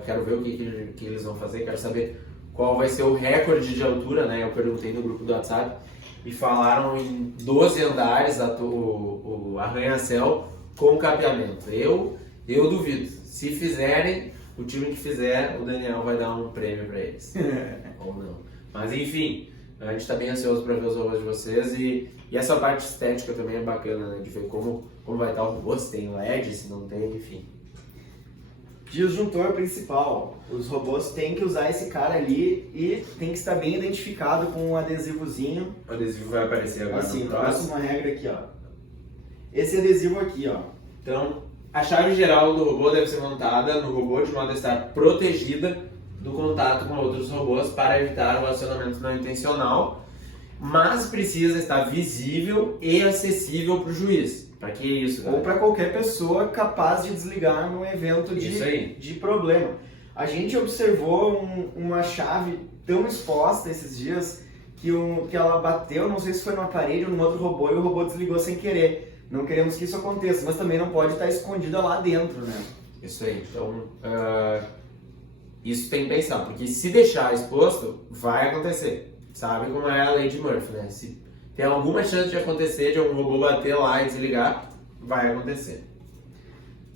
Quero ver o que eles vão fazer, quero saber qual vai ser o recorde de altura, né? Eu perguntei no grupo do WhatsApp e falaram em 12 andares o arranha-céu com capeamento. Eu duvido. Se fizerem, o time que fizer, o Daniel vai dar um prêmio para eles. Ou não. Mas enfim, a gente está bem ansioso para ver os robôs de vocês e essa parte estética também é bacana, né? De ver como vai estar o robô, se tem LED, se não tem, enfim. Disjuntor principal. Os robôs têm que usar esse cara ali e tem que estar bem identificado com um adesivozinho. O adesivo vai aparecer agora assim, no próximo. uma regra aqui, ó. Esse adesivo aqui, ó. Então, a chave geral do robô deve ser montada no robô de modo a estar protegida do contato com outros robôs para evitar o acionamento não intencional, mas precisa estar visível e acessível para o juiz. Para que isso, galera? Ou para qualquer pessoa capaz de desligar num evento de problema. A gente observou uma chave tão exposta esses dias que ela bateu, não sei se foi numa parede ou num outro robô, e o robô desligou sem querer. Não queremos que isso aconteça, mas também não pode estar escondida lá dentro, né? Isso aí. Então, isso tem que pensar, porque se deixar exposto, vai acontecer. Sabe como é a lei de Murphy, né? Se tem alguma chance de acontecer, de um robô bater lá e desligar, vai acontecer.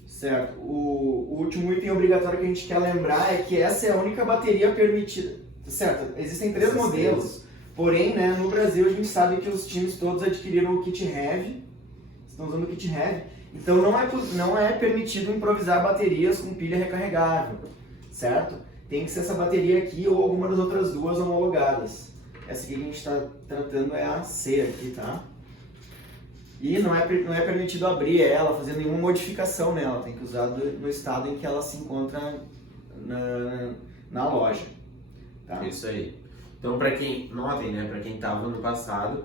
Certo. O último item obrigatório que a gente quer lembrar é que essa é a única bateria permitida. Certo, existem 3 modelos, porém, né, no Brasil a gente sabe que os times todos adquiriram o kit heavy, estão usando o kit heavy, então não é permitido improvisar baterias com pilha recarregável, certo? Tem que ser essa bateria aqui ou alguma das outras duas homologadas. Essa aqui que a gente está tratando é a C aqui, tá? E não é permitido abrir ela, fazer nenhuma modificação nela. Tem que usar no estado em que ela se encontra na loja. Tá? Isso aí. Então, para quem, notem, né, para quem estava no passado,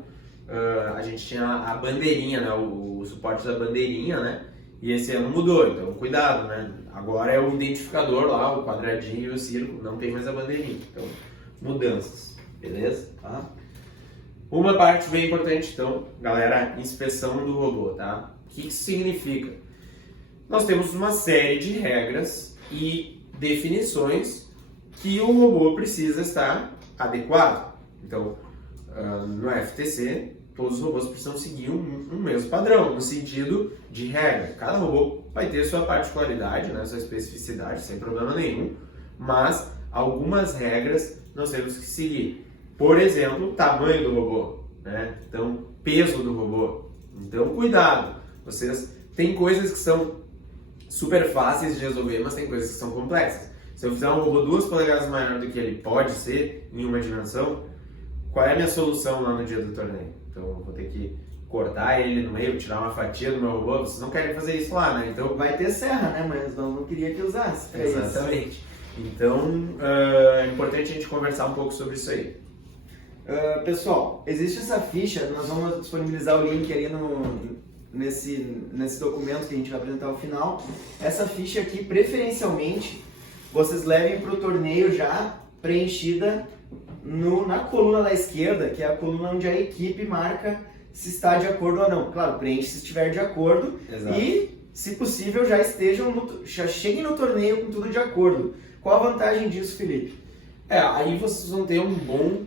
a gente tinha a bandeirinha, né, o suporte da bandeirinha, né? E esse ano mudou, então cuidado, né? Agora é o identificador lá, o quadradinho e o círculo, não tem mais a bandeirinha. Então, mudanças. Beleza? Tá? Uma parte bem importante, então, galera, inspeção do robô, tá? O que isso significa? Nós temos uma série de regras e definições que o robô precisa estar adequado. Então, no FTC, todos os robôs precisam seguir um mesmo padrão, no sentido de regra. Cada robô vai ter sua particularidade, né, sua especificidade, sem problema nenhum, mas algumas regras nós temos que seguir. Por exemplo, o tamanho do robô, né? Então, peso do robô. Então, cuidado. Vocês tem coisas que são super fáceis de resolver, mas tem coisas que são complexas. Se eu fizer um robô 2 polegadas maior do que ele pode ser em uma dimensão, qual é a minha solução lá no dia do torneio? Então, eu vou ter que cortar ele no meio, tirar uma fatia do meu robô. Vocês não querem fazer isso lá, né? Então, vai ter serra, né? Mas não queria que usasse. Exatamente. Então, é importante a gente conversar um pouco sobre isso aí. Pessoal, existe essa ficha, nós vamos disponibilizar o link ali nesse documento que a gente vai apresentar ao final. Essa ficha aqui, preferencialmente, vocês levem para o torneio já preenchida na coluna da esquerda, que é a coluna onde a equipe marca se está de acordo ou não. Claro, preenche se estiver de acordo. Exato. E, se possível, já cheguem no torneio com tudo de acordo. Qual a vantagem disso, Felipe? Aí vocês vão ter um bom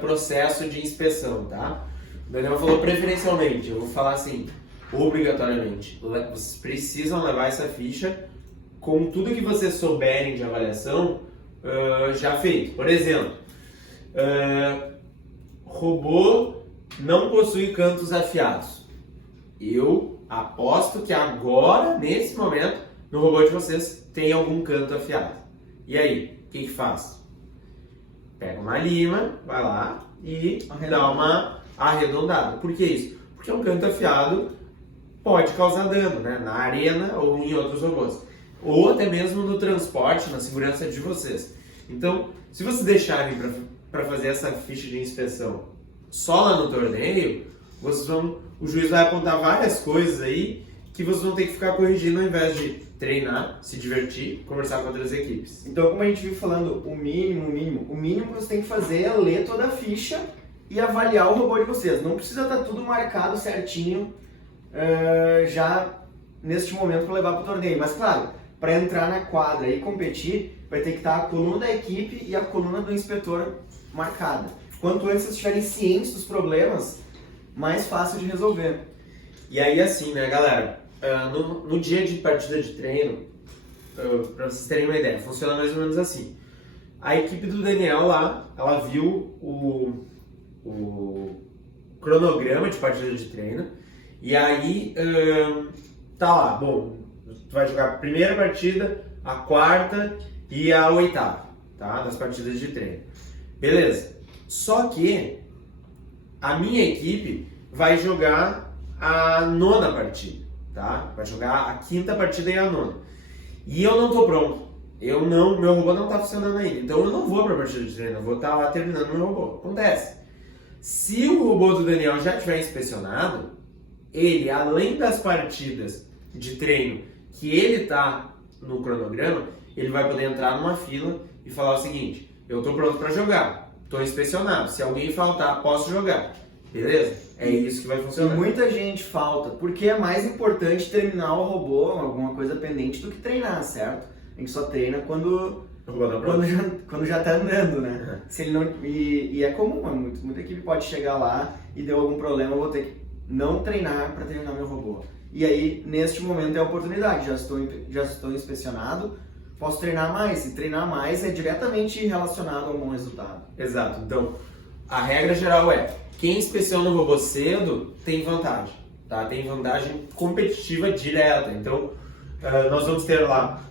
processo de inspeção, tá? O Daniel falou preferencialmente, eu vou falar assim, obrigatoriamente. Vocês precisam levar essa ficha com tudo que vocês souberem de avaliação já feito. Por exemplo, robô não possui cantos afiados. Eu aposto que agora, nesse momento, no robô de vocês tem algum canto afiado. E aí, o que faz? Pega uma lima, vai lá e dá uma arredondada. Por que isso? Porque um canto afiado pode causar dano, né? Na arena ou em outros robôs. Ou até mesmo no transporte, na segurança de vocês. Então, se vocês deixarem para fazer essa ficha de inspeção só lá no torneio, o juiz vai apontar várias coisas aí que vocês vão ter que ficar corrigindo ao invés de treinar, se divertir, conversar com outras equipes. Então, como a gente viu falando, o mínimo que você tem que fazer é ler toda a ficha e avaliar o robô de vocês. Não precisa estar tudo marcado certinho já neste momento para levar para o torneio. Mas, claro, para entrar na quadra e competir, vai ter que estar a coluna da equipe e a coluna do inspetor marcada. Quanto antes vocês estiverem cientes dos problemas, mais fácil de resolver. E aí, assim, né, galera? No dia de partida de treino, para vocês terem uma ideia, funciona mais ou menos assim. A equipe do Daniel lá, ela viu o cronograma de partida de treino e aí tá lá, bom, tu vai jogar a primeira partida, a quarta e a oitava, tá? Das partidas de treino. Beleza. Só que a minha equipe vai jogar a nona partida. Tá? Vai jogar a quinta partida e a nona. E eu não tô pronto. Meu robô não tá funcionando ainda. Então eu não vou pra partida de treino. Eu vou estar lá terminando meu robô. Acontece. Se o robô do Daniel já tiver inspecionado, ele, além das partidas de treino que ele tá no cronograma, ele vai poder entrar numa fila e falar o seguinte: eu tô pronto pra jogar. Tô inspecionado. Se alguém faltar, posso jogar. Beleza? É isso que vai funcionar. E muita gente falta, porque é mais importante terminar o robô, alguma coisa pendente, do que treinar, certo? A gente só treina quando já tá andando, né? Se ele não, e é comum, muita equipe pode chegar lá e deu algum problema, eu vou ter que não treinar para terminar meu robô. E aí, neste momento é a oportunidade, já estou inspecionado, posso treinar mais, e treinar mais é diretamente relacionado a um bom resultado. Exato, então a regra geral é: quem inspeciona o robô cedo tem vantagem, tá? Tem vantagem competitiva direta. Então, nós vamos ter lá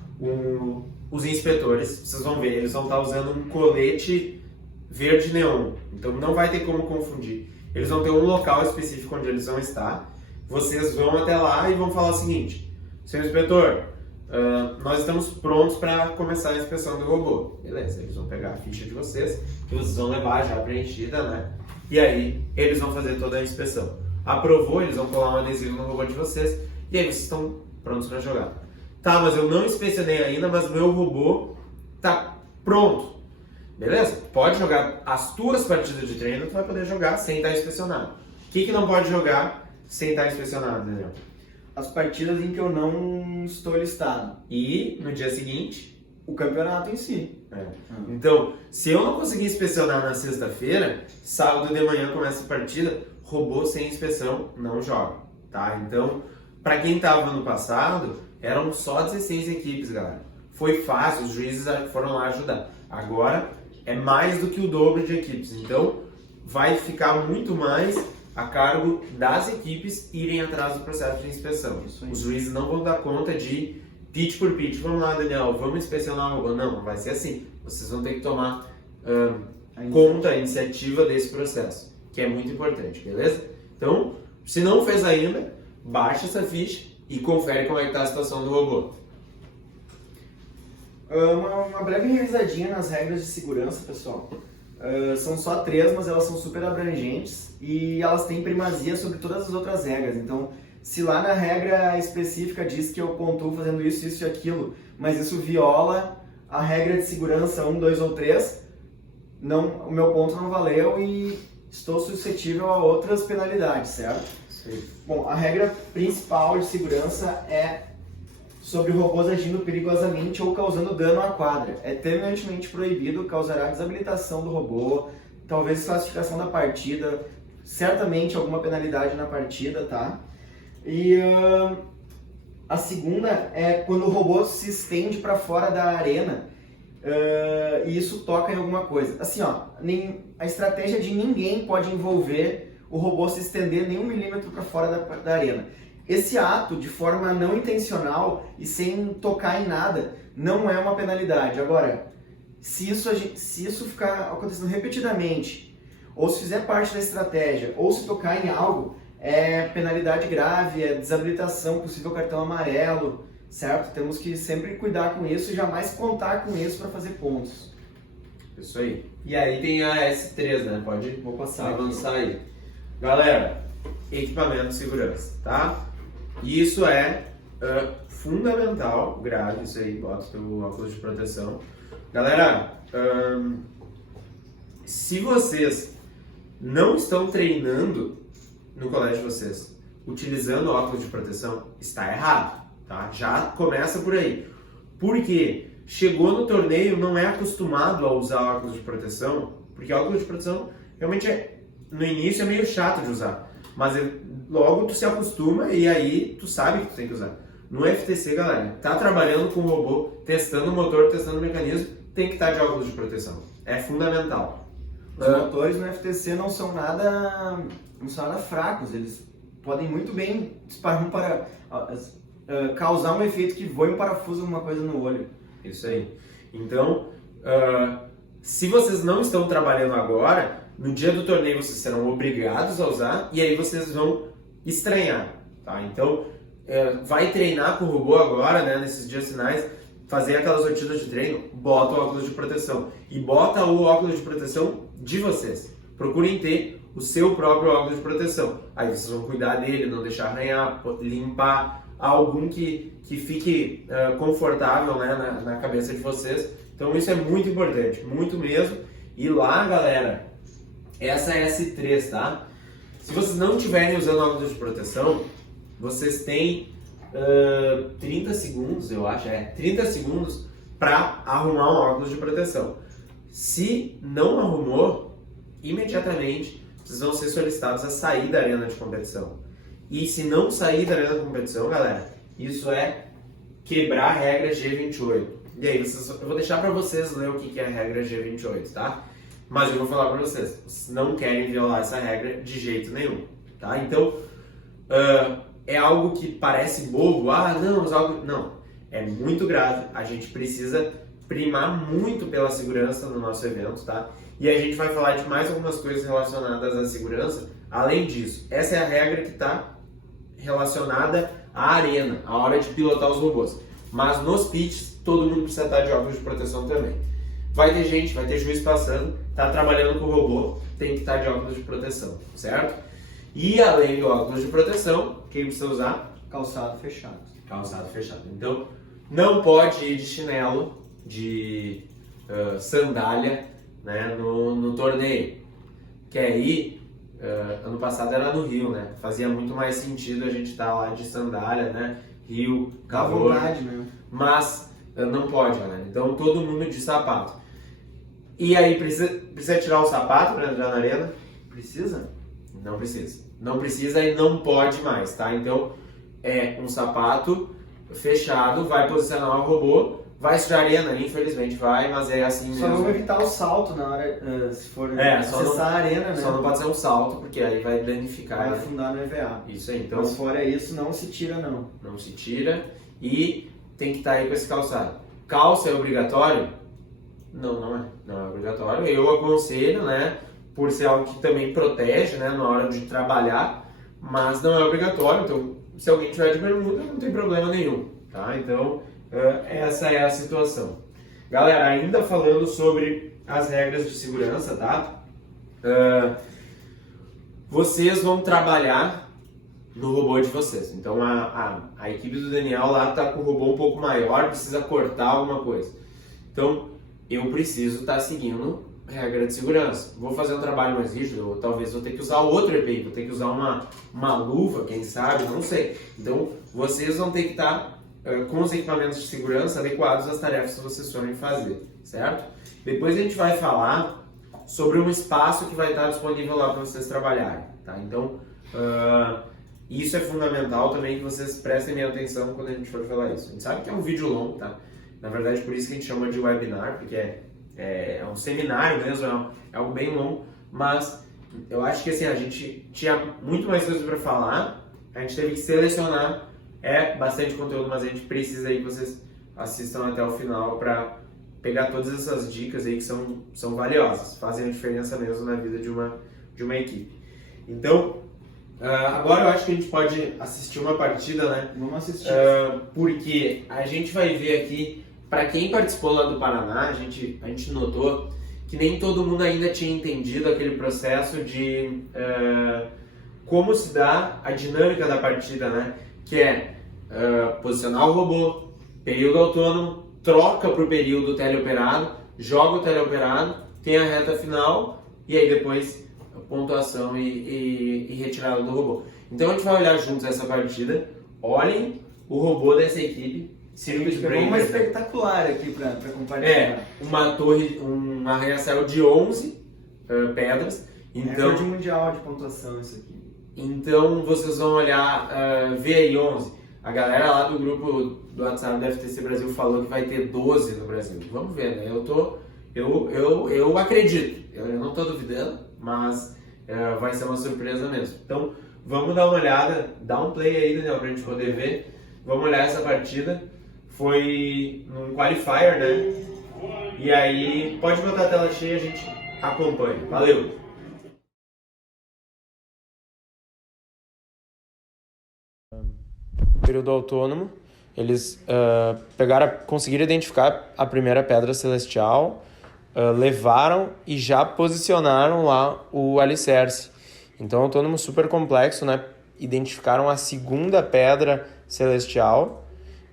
os inspetores, vocês vão ver, eles vão estar usando um colete verde neon. Então, não vai ter como confundir. Eles vão ter um local específico onde eles vão estar. Vocês vão até lá e vão falar o seguinte: senhor inspetor, nós estamos prontos para começar a inspeção do robô. Beleza, eles vão pegar a ficha de vocês, que vocês vão levar já preenchida, né? E aí, eles vão fazer toda a inspeção. Aprovou, eles vão colar um adesivo no robô de vocês, e aí vocês estão prontos para jogar. Tá, mas eu não inspecionei ainda, mas meu robô tá pronto. Beleza? Pode jogar as tuas partidas de treino, tu vai poder jogar sem estar inspecionado. O que não pode jogar sem estar inspecionado, Daniel? As partidas em que eu não estou listado. E, no dia seguinte, o campeonato em si. Então, se eu não conseguir inspecionar na sexta-feira, sábado de manhã começa a partida, robô sem inspeção não joga, tá? Então, para quem estava no passado, eram só 16 equipes, galera. Foi fácil, os juízes foram lá ajudar. Agora, é mais do que o dobro de equipes. Então, vai ficar muito mais a cargo das equipes irem atrás do processo de inspeção. Os juízes não vão dar conta de pitch por pitch. Vamos lá, Daniel, vamos inspecionar o robô. Não vai ser assim. Vocês vão ter que tomar conta, a iniciativa desse processo, que é muito importante, beleza? Então, se não fez ainda, baixa essa ficha e confere como é que está a situação do robô. Uma breve revisadinha nas regras de segurança, pessoal. São só 3, mas elas são super abrangentes e elas têm primazia sobre todas as outras regras. Então, se lá na regra específica diz que eu pontuo fazendo isso, isso e aquilo, mas isso viola a regra de segurança 1, 2 ou 3, o meu ponto não valeu e estou suscetível a outras penalidades, certo? Sim. Bom, a regra principal de segurança é sobre robôs agindo perigosamente ou causando dano à quadra. É terminantemente proibido, causará desabilitação do robô, talvez desclassificação da partida, certamente alguma penalidade na partida, tá? E a segunda é quando o robô se estende para fora da arena e isso toca em alguma coisa. Assim, ó, a estratégia de ninguém pode envolver o robô se estender nem 1 milímetro para fora da arena. Esse ato, de forma não intencional e sem tocar em nada, não é uma penalidade. Agora, se isso ficar acontecendo repetidamente, ou se fizer parte da estratégia, ou se tocar em algo, é penalidade grave, é desabilitação, possível cartão amarelo, certo? Temos que sempre cuidar com isso e jamais contar com isso para fazer pontos. Isso aí. E aí tem a S3, né? Vou passar avançar aí. Galera, equipamento de segurança, tá? Isso é fundamental, grave isso aí, bota o teu óculos de proteção. Galera, se vocês não estão treinando no colégio de vocês utilizando óculos de proteção, está errado, tá? Já começa por aí. Por quê? Chegou no torneio, não é acostumado a usar óculos de proteção, porque óculos de proteção realmente no início é meio chato de usar, mas logo tu se acostuma e aí tu sabe que tu tem que usar. No FTC, galera, tá trabalhando com o robô, testando o motor, testando o mecanismo, tem que estar de óculos de proteção. É fundamental. Os motores no FTC não são nada fracos, eles podem muito bem disparar causar um efeito que voe um parafuso, alguma coisa no olho. Isso aí. Então, se vocês não estão trabalhando agora, no dia do torneio vocês serão obrigados a usar e aí vocês vão estranhar, tá? Então, vai treinar com o robô agora, né, nesses dias finais, fazer aquelas rotinas de treino, bota o óculos de proteção. E bota o óculos de proteção de vocês. Procurem ter o seu próprio óculos de proteção. Aí vocês vão cuidar dele, não deixar arranhar, limpar algum que fique confortável, né, na cabeça de vocês. Então isso é muito importante, muito mesmo. E lá, galera, essa é a S3, tá? Se vocês não estiverem usando óculos de proteção, vocês têm 30 segundos, eu acho, 30 segundos para arrumar um óculos de proteção. Se não arrumou, imediatamente vocês vão ser solicitados a sair da arena de competição. E se não sair da arena de competição, galera, isso é quebrar a regra G28. E aí, eu vou deixar para vocês ler o que é a regra G28, tá? Mas eu vou falar para vocês, vocês não querem violar essa regra de jeito nenhum, tá? Então, é algo que parece bobo, não, é muito grave, a gente precisa primar muito pela segurança no nosso evento, tá? E a gente vai falar de mais algumas coisas relacionadas à segurança. Além disso, essa é a regra que está relacionada à arena, à hora de pilotar os robôs. Mas nos pits, todo mundo precisa estar de óculos de proteção também. Vai ter gente, vai ter juiz passando, tá trabalhando com o robô, tem que estar de óculos de proteção, certo? E além do óculos de proteção, quem precisa usar? Calçado fechado. Calçado fechado. Então, não pode ir de chinelo, de sandália, né, no torneio. Quer ir? Ano passado era no Rio, né? Fazia muito mais sentido a gente estar lá de sandália, né? Rio, calor. Dá vontade mesmo. Mas não pode, né? Então todo mundo de sapato. E aí precisa tirar o sapato para entrar na arena? Precisa? Não precisa. Não precisa e não pode mais, tá? Então é um sapato fechado, vai posicionar o robô, vai sujar a arena, infelizmente vai, mas é assim só mesmo. Só não evitar o salto na hora, se for acessar a arena, né? Só não pode ser um salto, porque aí vai danificar. Vai afundar no EVA. Isso aí, então. Mas fora isso, não se tira não. Não se tira e tem que estar aí com esse calçado. Calça é obrigatório? Não é. Não é obrigatório. Eu aconselho, né? Por ser algo que também protege, né? Na hora de trabalhar, mas não é obrigatório. Então, se alguém tiver de bermuda, não tem problema nenhum, tá? Então, essa é a situação. Galera, ainda falando sobre as regras de segurança, tá? Vocês vão trabalhar no robô de vocês. Então, a equipe do Daniel lá tá com o robô um pouco maior, precisa cortar alguma coisa. Então, eu preciso estar seguindo regra de segurança. Vou fazer um trabalho mais rígido, ou talvez vou ter que usar outro EPI, vou ter que usar uma luva, quem sabe, não sei. Então, vocês vão ter que estar com os equipamentos de segurança adequados às tarefas que vocês forem fazer, certo? Depois a gente vai falar sobre um espaço que vai estar disponível lá para vocês trabalharem, tá? Então, isso é fundamental também que vocês prestem bem atenção quando a gente for falar isso. A gente sabe que é um vídeo longo, tá? Na verdade, por isso que a gente chama de webinar, porque é um seminário mesmo, é algo bem longo, mas eu acho que assim, a gente tinha muito mais coisas para falar, a gente teve que selecionar bastante conteúdo, mas a gente precisa aí que vocês assistam até o final para pegar todas essas dicas aí que são valiosas, fazem a diferença mesmo na vida de uma equipe. Então, agora eu acho que a gente pode assistir uma partida, né? Vamos assistir. Porque a gente vai ver aqui, para quem participou lá do Paraná, a gente notou que nem todo mundo ainda tinha entendido aquele processo de como se dá a dinâmica da partida, né? Que é posicionar o robô, período autônomo, troca para o período teleoperado, joga o teleoperado, tem a reta final e aí depois pontuação e retirada do robô. Então a gente vai olhar juntos essa partida. Olhem o robô dessa equipe. Circuit Breaker. Uma espetacular aqui para compartilhar. Uma torre, um arranha-céu de 11 pedras. Então, recorde mundial de pontuação isso aqui. Então vocês vão olhar, ver aí 11. A galera lá do grupo do WhatsApp da FTC Brasil falou que vai ter 12 no Brasil. Vamos ver, né? Eu acredito. Eu não estou duvidando, mas vai ser uma surpresa mesmo. Então, vamos dar uma olhada. Dá um play aí, Daniel, pra gente poder ver. Vamos olhar essa partida. Foi num qualifier, né? E aí, pode botar a tela cheia, a gente acompanha. Valeu! Período autônomo, eles conseguiram identificar a primeira pedra celestial, levaram e já posicionaram lá o alicerce. Então, autônomo super complexo, né? Identificaram a segunda pedra celestial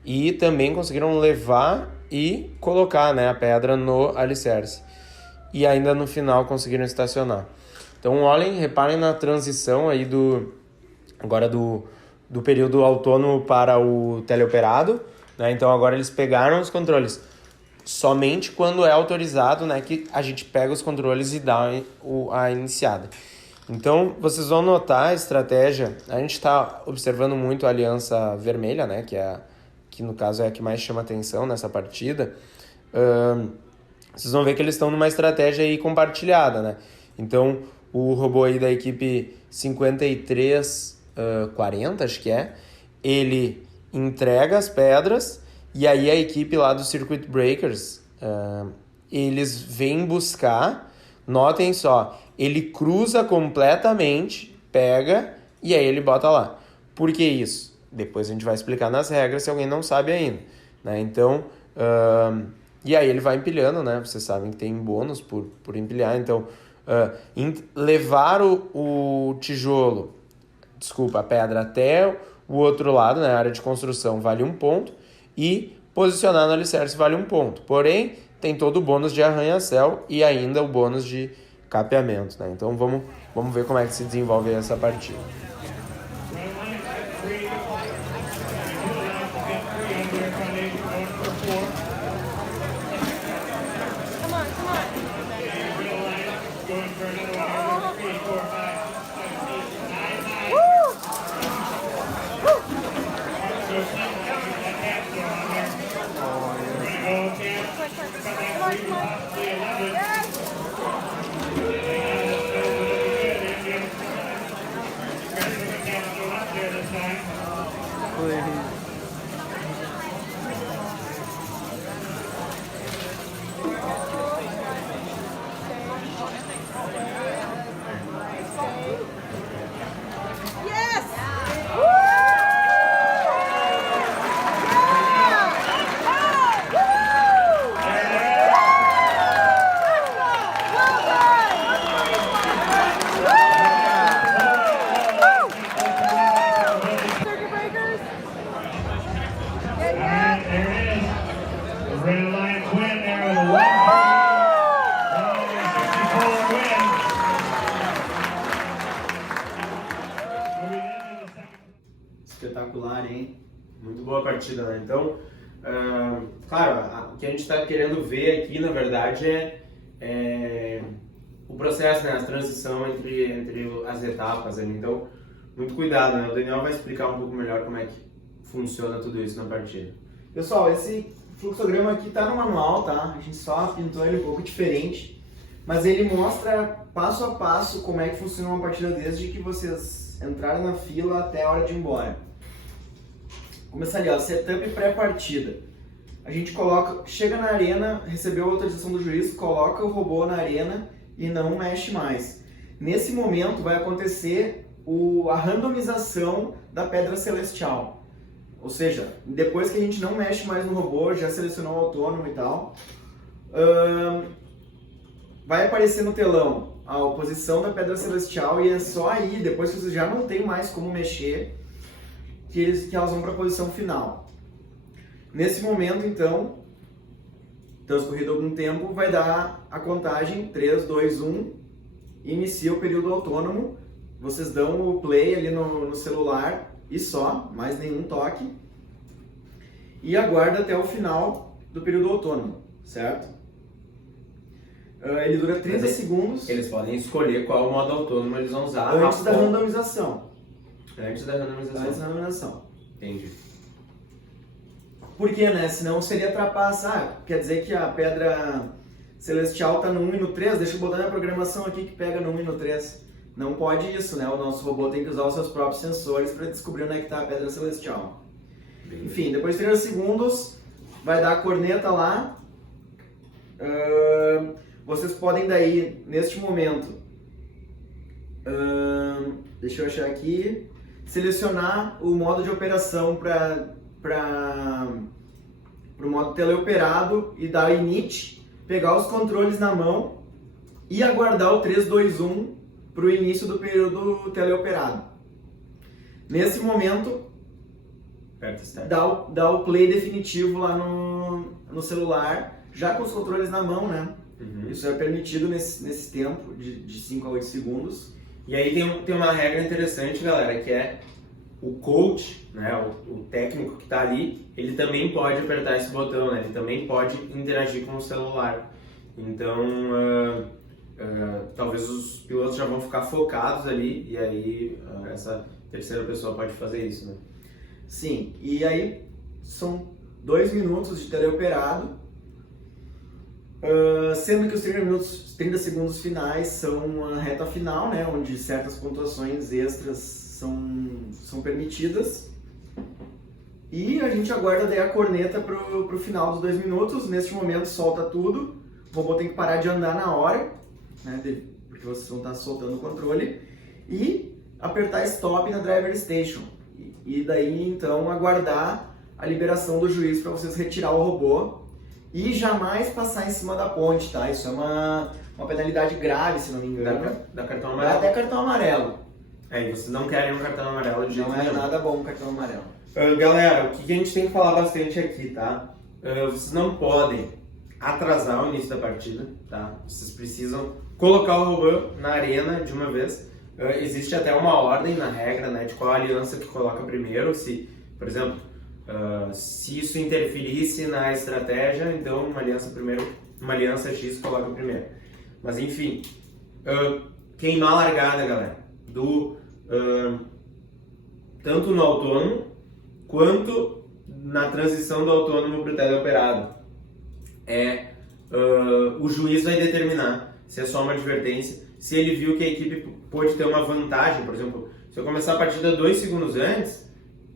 e também conseguiram levar e colocar, né, a pedra no alicerce. E ainda no final conseguiram estacionar. Então, olhem, reparem na transição aí do período autônomo para o teleoperado, né? Então agora eles pegaram os controles. Somente quando é autorizado, né, que a gente pega os controles e dá a iniciada. Então vocês vão notar a estratégia. A gente está observando muito a Aliança Vermelha, né, que no caso é a que mais chama atenção nessa partida. Vocês vão ver que eles estão numa estratégia aí compartilhada, né? Então o robô aí da equipe 5340, acho que ele entrega as pedras e aí a equipe lá do Circuit Breakers, eles vêm buscar, notem só, ele cruza completamente, pega e aí ele bota lá. Por que isso? Depois a gente vai explicar nas regras se alguém não sabe ainda, né? Então, e aí ele vai empilhando, né? Vocês sabem que tem bônus por empilhar, então levar o tijolo, a pedra até o outro lado, né, a área de construção, vale 1 ponto. E posicionar no alicerce vale 1 ponto. Porém, tem todo o bônus de arranha-céu e ainda o bônus de capeamento, né? Então, vamos ver como é que se desenvolve essa partida. Red Alliance win there with a 1. partida, né? Então, claro, o que a gente está querendo ver aqui, na verdade, é o processo, né? A transição entre as etapas ali. Então, muito cuidado, né? O Daniel vai explicar um pouco melhor como é que funciona tudo isso na partida. Pessoal, esse fluxograma aqui tá no manual, tá? A gente só pintou ele um pouco diferente, mas ele mostra passo a passo como é que funciona uma partida desde que vocês entraram na fila até a hora de ir embora. Começar ali, ó, setup pré-partida. A gente chega na arena, recebeu a autorização do juiz, coloca o robô na arena e não mexe mais. Nesse momento vai acontecer a randomização da pedra celestial. Ou seja, depois que a gente não mexe mais no robô, já selecionou o autônomo e tal, vai aparecer no telão a posição da pedra celestial e é só aí, depois que vocês já não tem mais como mexer, que elas vão para a posição final. Nesse momento, então, transcorrido algum tempo, vai dar a contagem 3, 2, 1, inicia o período autônomo, vocês dão o play ali no celular, e só, mais nenhum toque, e aguarda até o final do período autônomo, certo? Ele dura 30 segundos. Eles podem escolher qual modo autônomo eles vão usar antes da randomização. Antes da randomização. Entendi. Por quê, né? Senão seria trapaça. Quer dizer que a pedra celestial está no 1 e no 3, deixa eu botar na programação aqui que pega no 1 e no 3. Não pode isso, né? O nosso robô tem que usar os seus próprios sensores para descobrir onde é que está a pedra celestial. Enfim, depois de 30 segundos, vai dar a corneta lá. Vocês podem daí, neste momento, deixa eu achar aqui, selecionar o modo de operação para o modo teleoperado e dar init, pegar os controles na mão e aguardar o 3, 2, 1 para o início do período teleoperado. Nesse momento, dá o play definitivo lá no celular, já com os controles na mão, né? Uhum. Isso é permitido nesse tempo de 5 a 8 segundos. E aí tem uma regra interessante, galera, que é o coach, né, o técnico que está ali, ele também pode apertar esse botão, né? Ele também pode interagir com o celular. Então, talvez os pilotos já vão ficar focados ali e aí essa terceira pessoa pode fazer isso, né? Sim, e aí são 2 minutos de teleoperado, sendo que os 30 segundos finais são a reta final, né, onde certas pontuações extras são permitidas. E a gente aguarda daí a corneta pro final dos 2 minutos. Neste momento solta tudo, o robô tem que parar de andar na hora, né, porque vocês vão estar soltando o controle, e apertar stop na driver station. E daí então aguardar a liberação do juiz para vocês retirar o robô e jamais passar em cima da ponte, tá? Isso é uma penalidade grave, se não me engano. Dá cartão amarelo. Dá até cartão amarelo. E vocês não querem um cartão amarelo de jeito nenhum. Não é nada bom um cartão amarelo. Galera, o que a gente tem que falar bastante aqui, tá? Vocês não podem atrasar o início da partida, tá? Vocês precisam colocar o robô na arena de uma vez. Existe até uma ordem na regra, né, de qual aliança que coloca primeiro. Se, por exemplo, se isso interferisse na estratégia, então uma aliança X coloca primeiro. Mas enfim, queimar a largada, galera, tanto no autônomo quanto na transição do autônomo para o teleoperado. O juiz vai determinar se é só uma advertência, se ele viu que a equipe pode ter uma vantagem. Por exemplo, se eu começar a partida 2 segundos antes,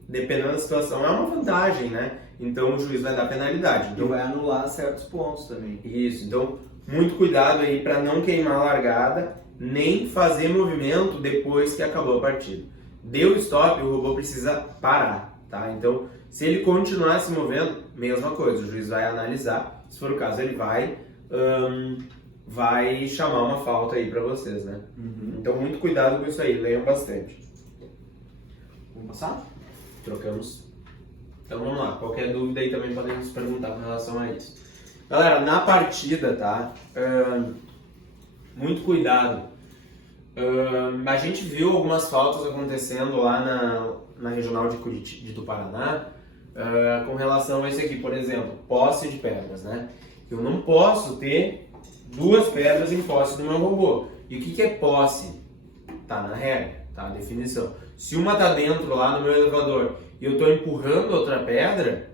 dependendo da situação, é uma vantagem, né? Então o juiz vai dar penalidade. Então, e vai anular certos pontos também. Isso, então muito cuidado aí para não queimar a largada, nem fazer movimento depois que acabou a partida. Deu stop, o robô precisa parar, tá? Então, se ele continuar se movendo, mesma coisa, o juiz vai analisar, se for o caso ele vai chamar uma falta aí para vocês, né? Uhum. Então muito cuidado com isso aí, leiam bastante. Vamos passar? Trocamos. Então vamos lá, qualquer dúvida aí também podem nos perguntar com relação a isso. Galera, na partida, tá? Muito cuidado. A gente viu algumas faltas acontecendo lá na regional do Paraná, com relação a isso aqui, por exemplo, posse de pedras, né? Eu não posso ter 2 pedras em posse do meu robô. E o que é posse? Tá na regra, tá? A definição. Se uma tá dentro lá no meu elevador e eu tô empurrando outra pedra,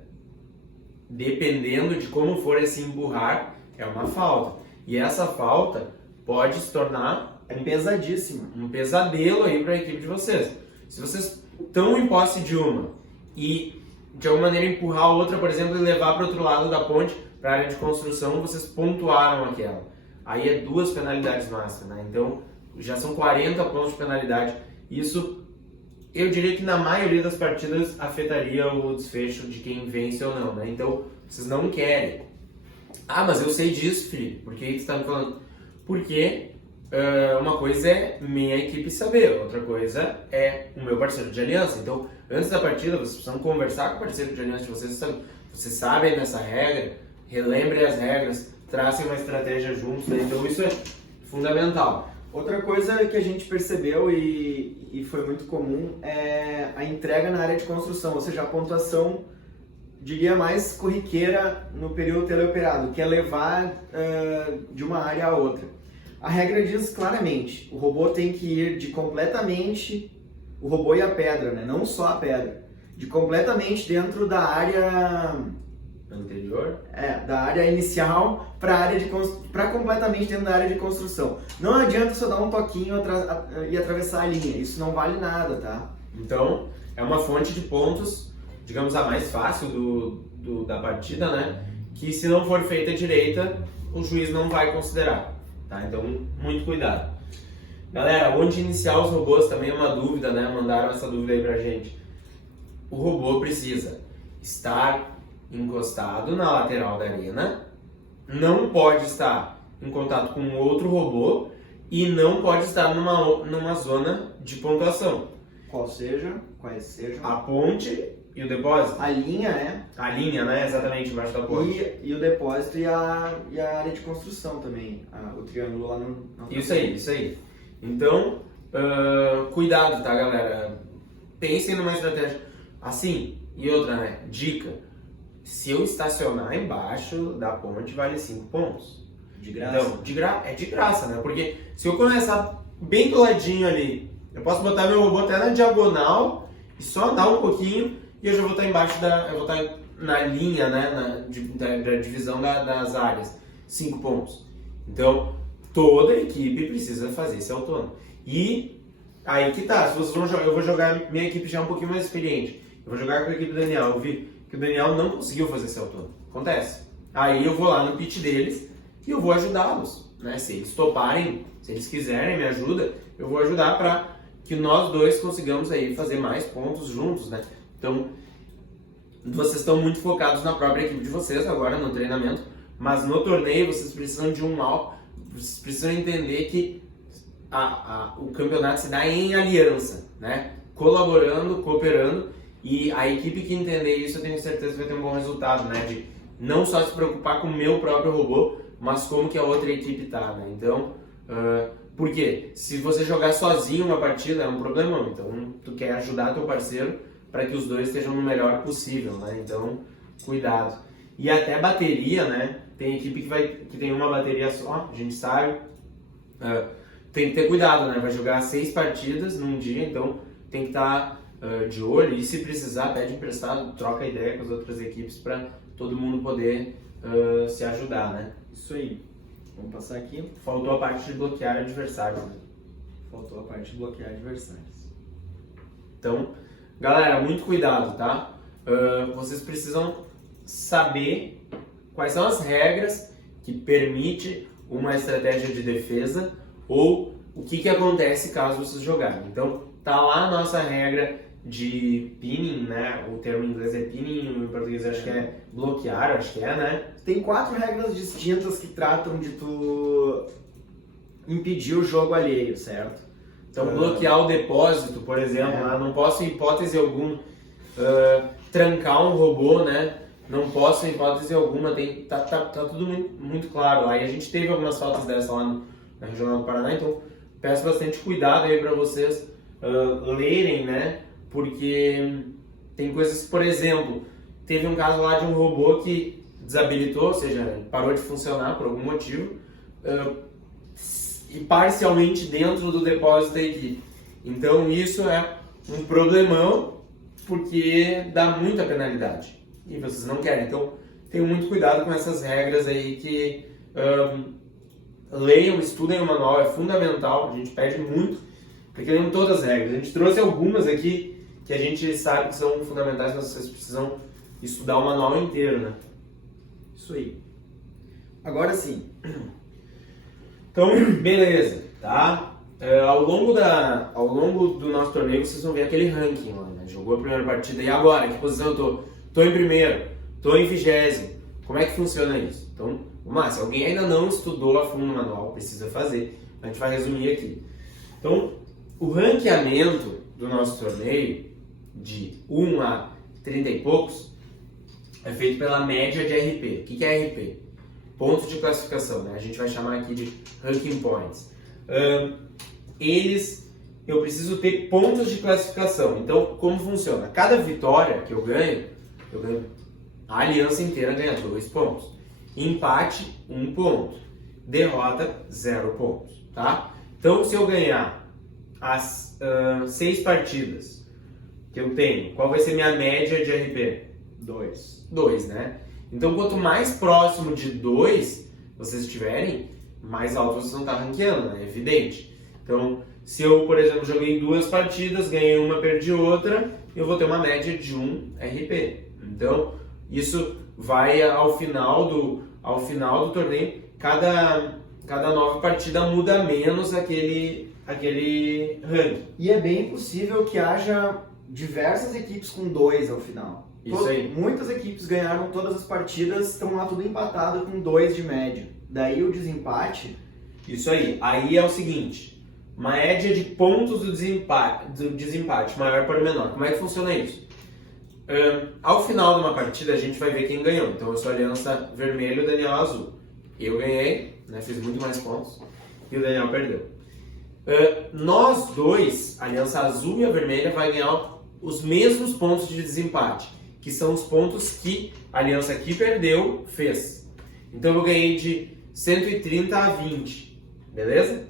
dependendo de como for esse empurrar, é uma falta. E essa falta pode se tornar pesadíssima. Um pesadelo aí para a equipe de vocês. Se vocês estão em posse de uma e de alguma maneira empurrar a outra, por exemplo, e levar para o outro lado da ponte, para a área de construção, vocês pontuaram aquela. Aí é 2 penalidades máximas, né? Então já são 40 pontos de penalidade. Isso, eu diria que na maioria das partidas afetaria o desfecho de quem vence ou não, né? Então vocês não querem. Ah, mas eu sei disso, Felipe. Por que você está me falando? Porque uma coisa é minha equipe saber, outra coisa é o meu parceiro de aliança. Então, antes da partida, vocês precisam conversar com o parceiro de aliança de vocês. Vocês sabem dessa regra, relembrem as regras, tracem uma estratégia juntos. Né? Então, isso é fundamental. Outra coisa que a gente percebeu e foi muito comum é a entrega na área de construção, ou seja, a pontuação, diria, mais corriqueira no período teleoperado, que é levar de uma área a outra. A regra diz claramente, o robô tem que ir de completamente, o robô e a pedra, né? Não só a pedra, de completamente dentro da área anterior, da área inicial para completamente dentro da área de construção. Não adianta só dar um toquinho e atravessar a linha, isso não vale nada, tá? Então, é uma fonte de pontos, digamos, a mais fácil da partida, né? Que se não for feita direita, o juiz não vai considerar. Tá? Então, muito cuidado. Galera, onde iniciar os robôs também é uma dúvida, né? Mandaram essa dúvida aí pra gente. O robô precisa estar encostado na lateral da arena, não pode estar em contato com outro robô e não pode estar numa zona de pontuação. Quais sejam a ponte e o depósito. A linha, A linha, né? Exatamente, embaixo da ponte. E o depósito e a área de construção também. O triângulo lá no... Isso aí. Então, cuidado, tá, galera? Pensem numa estratégia. Assim, e outra, né? Dica. Se eu estacionar embaixo da ponte, vale 5 pontos. De graça? Então, é de graça, né? Porque se eu começar bem do ladinho ali, eu posso botar meu robô até na diagonal e só andar um pouquinho e eu já vou estar embaixo eu vou estar na linha, né, da divisão das áreas. 5 pontos. Então, toda a equipe precisa fazer esse autônomo. E aí que tá, se vocês vão jogar, eu vou jogar, minha equipe já é um pouquinho mais experiente. Eu vou jogar com a equipe do Daniel. Eu vi que o Daniel não conseguiu fazer esse autônomo. Acontece. Aí eu vou lá no pitch deles e eu vou ajudá-los, né? Se eles toparem, se eles quiserem me ajuda, eu vou ajudar para que nós dois consigamos aí fazer mais pontos juntos, né? Então, vocês estão muito focados na própria equipe de vocês agora no treinamento, mas no torneio vocês precisam de vocês precisam entender que o campeonato se dá em aliança, né? Colaborando, cooperando, e a equipe que entender isso, eu tenho certeza que vai ter um bom resultado, né? De não só se preocupar com o meu próprio robô, mas como que a outra equipe tá, né? Então, por quê? Se você jogar sozinho uma partida é um problemão, então tu quer ajudar teu parceiro para que os dois estejam no melhor possível, né? Então, cuidado. E até bateria, né? Tem equipe que tem uma bateria só, a gente sabe. Tem que ter cuidado, né? Vai jogar 6 partidas num dia, então tem que estar de olho. E se precisar, pede emprestado, troca ideia com as outras equipes para todo mundo poder se ajudar, né? Isso aí. Vamos passar aqui. Faltou a parte de bloquear adversários. Né? Faltou a parte de bloquear adversários. Então, galera, muito cuidado, tá? Vocês precisam saber quais são as regras que permitem uma estratégia de defesa ou o que acontece caso vocês jogarem. Então, tá lá a nossa regra de pinning, né? O termo em inglês é pinning, em português acho que é bloquear, acho que é, né? Tem 4 regras distintas que tratam de tu impedir o jogo alheio, certo? Então, bloquear o depósito, por exemplo, não posso, em hipótese alguma, trancar um robô, né? Não posso, em hipótese alguma, tá tudo muito claro. Aí a gente teve algumas faltas dessa lá na Regional do Paraná, então peço bastante cuidado aí para vocês lerem, né? Porque tem coisas, por exemplo, teve um caso lá de um robô que desabilitou, ou seja, parou de funcionar por algum motivo, e parcialmente dentro do depósito da equipe. Então isso é um problemão, porque dá muita penalidade e vocês não querem. Então tenham muito cuidado com essas regras aí, que leiam, estudem o manual, é fundamental, a gente pede muito, porque leiam todas as regras. A gente trouxe algumas aqui que a gente sabe que são fundamentais, mas vocês precisam estudar o manual inteiro, né? Isso aí. Agora sim. Então, beleza, tá? Ao longo do nosso torneio vocês vão ver aquele ranking lá, né? Jogou a primeira partida, e agora? Em que posição eu tô? Tô em primeiro, tô em 20º. Como é que funciona isso? Então, vamos lá, se alguém ainda não estudou a fundo o manual, precisa fazer. A gente vai resumir aqui. Então, o ranqueamento do nosso torneio, de 1 a 30 e poucos, é feito pela média de RP. O que é RP? Pontos de classificação, né? A gente vai chamar aqui de ranking points. Eu preciso ter pontos de classificação. Então, como funciona? Cada vitória que eu ganho, a aliança inteira ganha 2 pontos. Empate, 1 ponto. Derrota, 0 pontos, tá? Então, se eu ganhar as 6 partidas que eu tenho, qual vai ser minha média de RP? 2, né? Então, quanto mais próximo de 2 vocês estiverem, mais alto vocês vão estar ranqueando, né? É evidente. Então, se eu, por exemplo, joguei 2 partidas, ganhei uma, perdi outra, eu vou ter uma média de 1 RP. Então, isso vai ao final do torneio, cada nova partida muda menos aquele ranking. E é bem possível que haja diversas equipes com 2 ao final. Isso aí. Muitas equipes ganharam todas as partidas, estão lá tudo empatado com 2 de média. Daí o desempate... Isso aí. Aí é o seguinte, média de pontos do desempate, maior para o menor. Como é que funciona isso? Ao final de uma partida a gente vai ver quem ganhou. Então eu sou aliança vermelho, o Daniel azul. Eu ganhei, né, fiz muito mais pontos, e o Daniel perdeu. Nós dois, a aliança azul e a vermelha, vai ganhar os mesmos pontos de desempate, que são os pontos que a aliança que perdeu fez. Então eu ganhei de 130 a 20, beleza?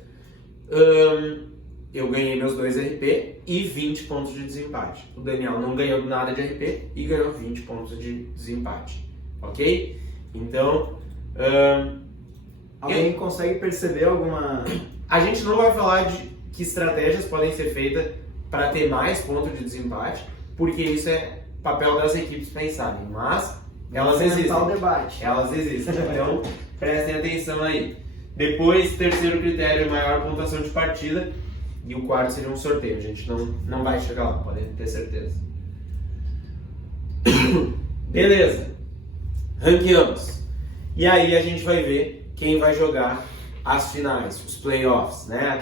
Eu ganhei meus 2 RP e 20 pontos de desempate. O Daniel não ganhou nada de RP e ganhou 20 pontos de desempate, ok? Então, alguém consegue perceber alguma... A gente não vai falar de que estratégias podem ser feitas para ter mais pontos de desempate, porque isso é papel das equipes pensarem, mas elas existem. O debate. Elas existem, então prestem atenção aí. Depois, terceiro critério, maior pontuação de partida, e o quarto seria um sorteio. A gente não vai chegar lá, podem ter certeza. Beleza, ranqueamos. E aí a gente vai ver quem vai jogar as finais, os playoffs, né?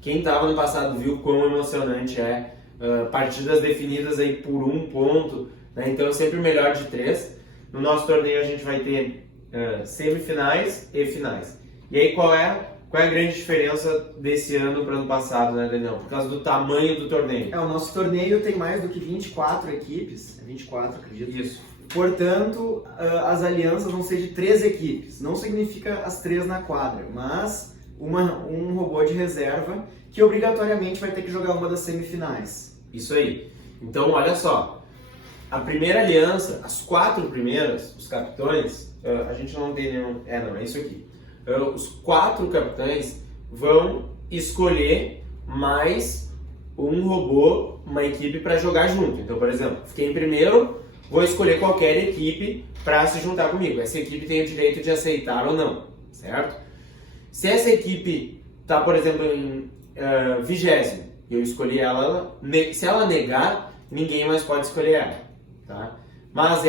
Quem estava no passado viu quão emocionante é partidas definidas aí por 1 ponto, né? Então é sempre melhor de 3. No nosso torneio a gente vai ter semifinais e finais. E aí qual é a grande diferença desse ano para o ano passado, né, Daniel? Por causa do tamanho do torneio. O nosso torneio tem mais do que 24 equipes, 24, acredito. Isso. Portanto, as alianças vão ser de 3 equipes. Não significa as 3 na quadra, mas um robô de reserva que obrigatoriamente vai ter que jogar uma das semifinais. Isso aí. Então, olha só. A primeira aliança, as 4 primeiras, os capitães, a gente não tem nenhum... é isso aqui. Os 4 capitães vão escolher mais um robô, uma equipe para jogar junto. Então, por exemplo, fiquei em primeiro, vou escolher qualquer equipe para se juntar comigo. Essa equipe tem o direito de aceitar ou não, certo? Se essa equipe está, por exemplo, em 20º, eu escolhi ela, se ela negar, ninguém mais pode escolher ela, tá? Mas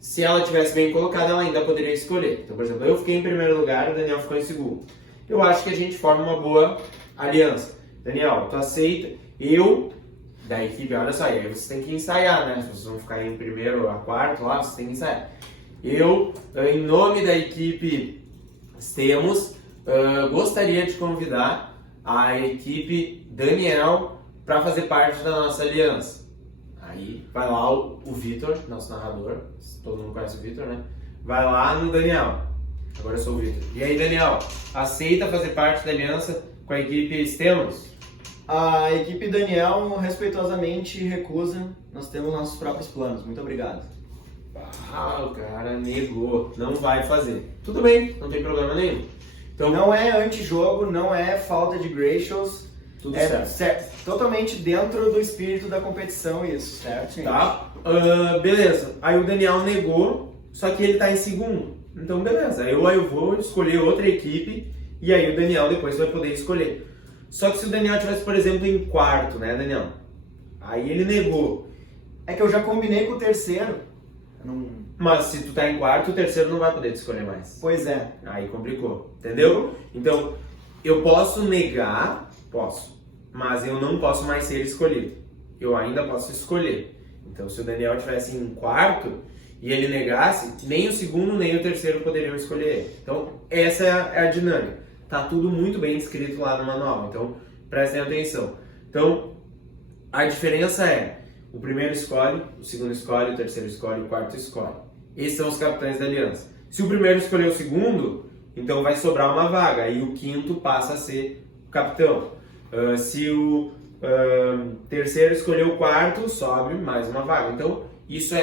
se ela tivesse bem colocada, ela ainda poderia escolher. Então, por exemplo, eu fiquei em primeiro lugar, o Daniel ficou em segundo. Eu acho que a gente forma uma boa aliança. Daniel, tu aceita? Eu, da equipe, olha só, e aí vocês têm que ensaiar, né? Se vocês vão ficar em primeiro a quarto lá, vocês têm que ensaiar. Eu, em nome da equipe Stemos, gostaria de convidar a equipe Daniel para fazer parte da nossa aliança. Aí vai lá o Vitor, nosso narrador, todo mundo conhece o Vitor, né? Vai lá no Daniel. Agora eu sou o Vitor. E aí, Daniel, aceita fazer parte da aliança com a equipe Stemos? A equipe Daniel respeitosamente recusa, nós temos nossos próprios planos. Muito obrigado. Ah, o cara negou, não vai fazer. Tudo bem, não tem problema nenhum. Então, Não é antijogo, não é falta de gracious. tudo É certo. totalmente dentro do espírito da competição isso, certo, gente? Tá? Beleza. Aí o Daniel negou, só que ele tá em segundo. Então, beleza. Eu vou escolher outra equipe e aí o Daniel depois vai poder escolher. Só que se o Daniel tivesse, por exemplo, em quarto, né, Daniel? Aí ele negou. É que eu já combinei com o terceiro. Eu não... Mas se tu tá em quarto, o terceiro não vai poder te escolher mais. Pois é. Aí complicou, entendeu? Então, eu posso negar, posso, mas eu não posso mais ser escolhido. Eu ainda posso escolher. Então, se o Daniel estivesse em quarto e ele negasse, nem o segundo nem o terceiro poderiam escolher ele. Então, essa é a dinâmica. Tá tudo muito bem descrito lá no manual, então prestem atenção. Então, a diferença é, o primeiro escolhe, o segundo escolhe, o terceiro escolhe, o quarto escolhe. Esses são os capitães da aliança. Se o primeiro escolher o segundo, então vai sobrar uma vaga, e o quinto passa a ser o capitão. Se o terceiro escolher o quarto, sobe mais uma vaga. Então, isso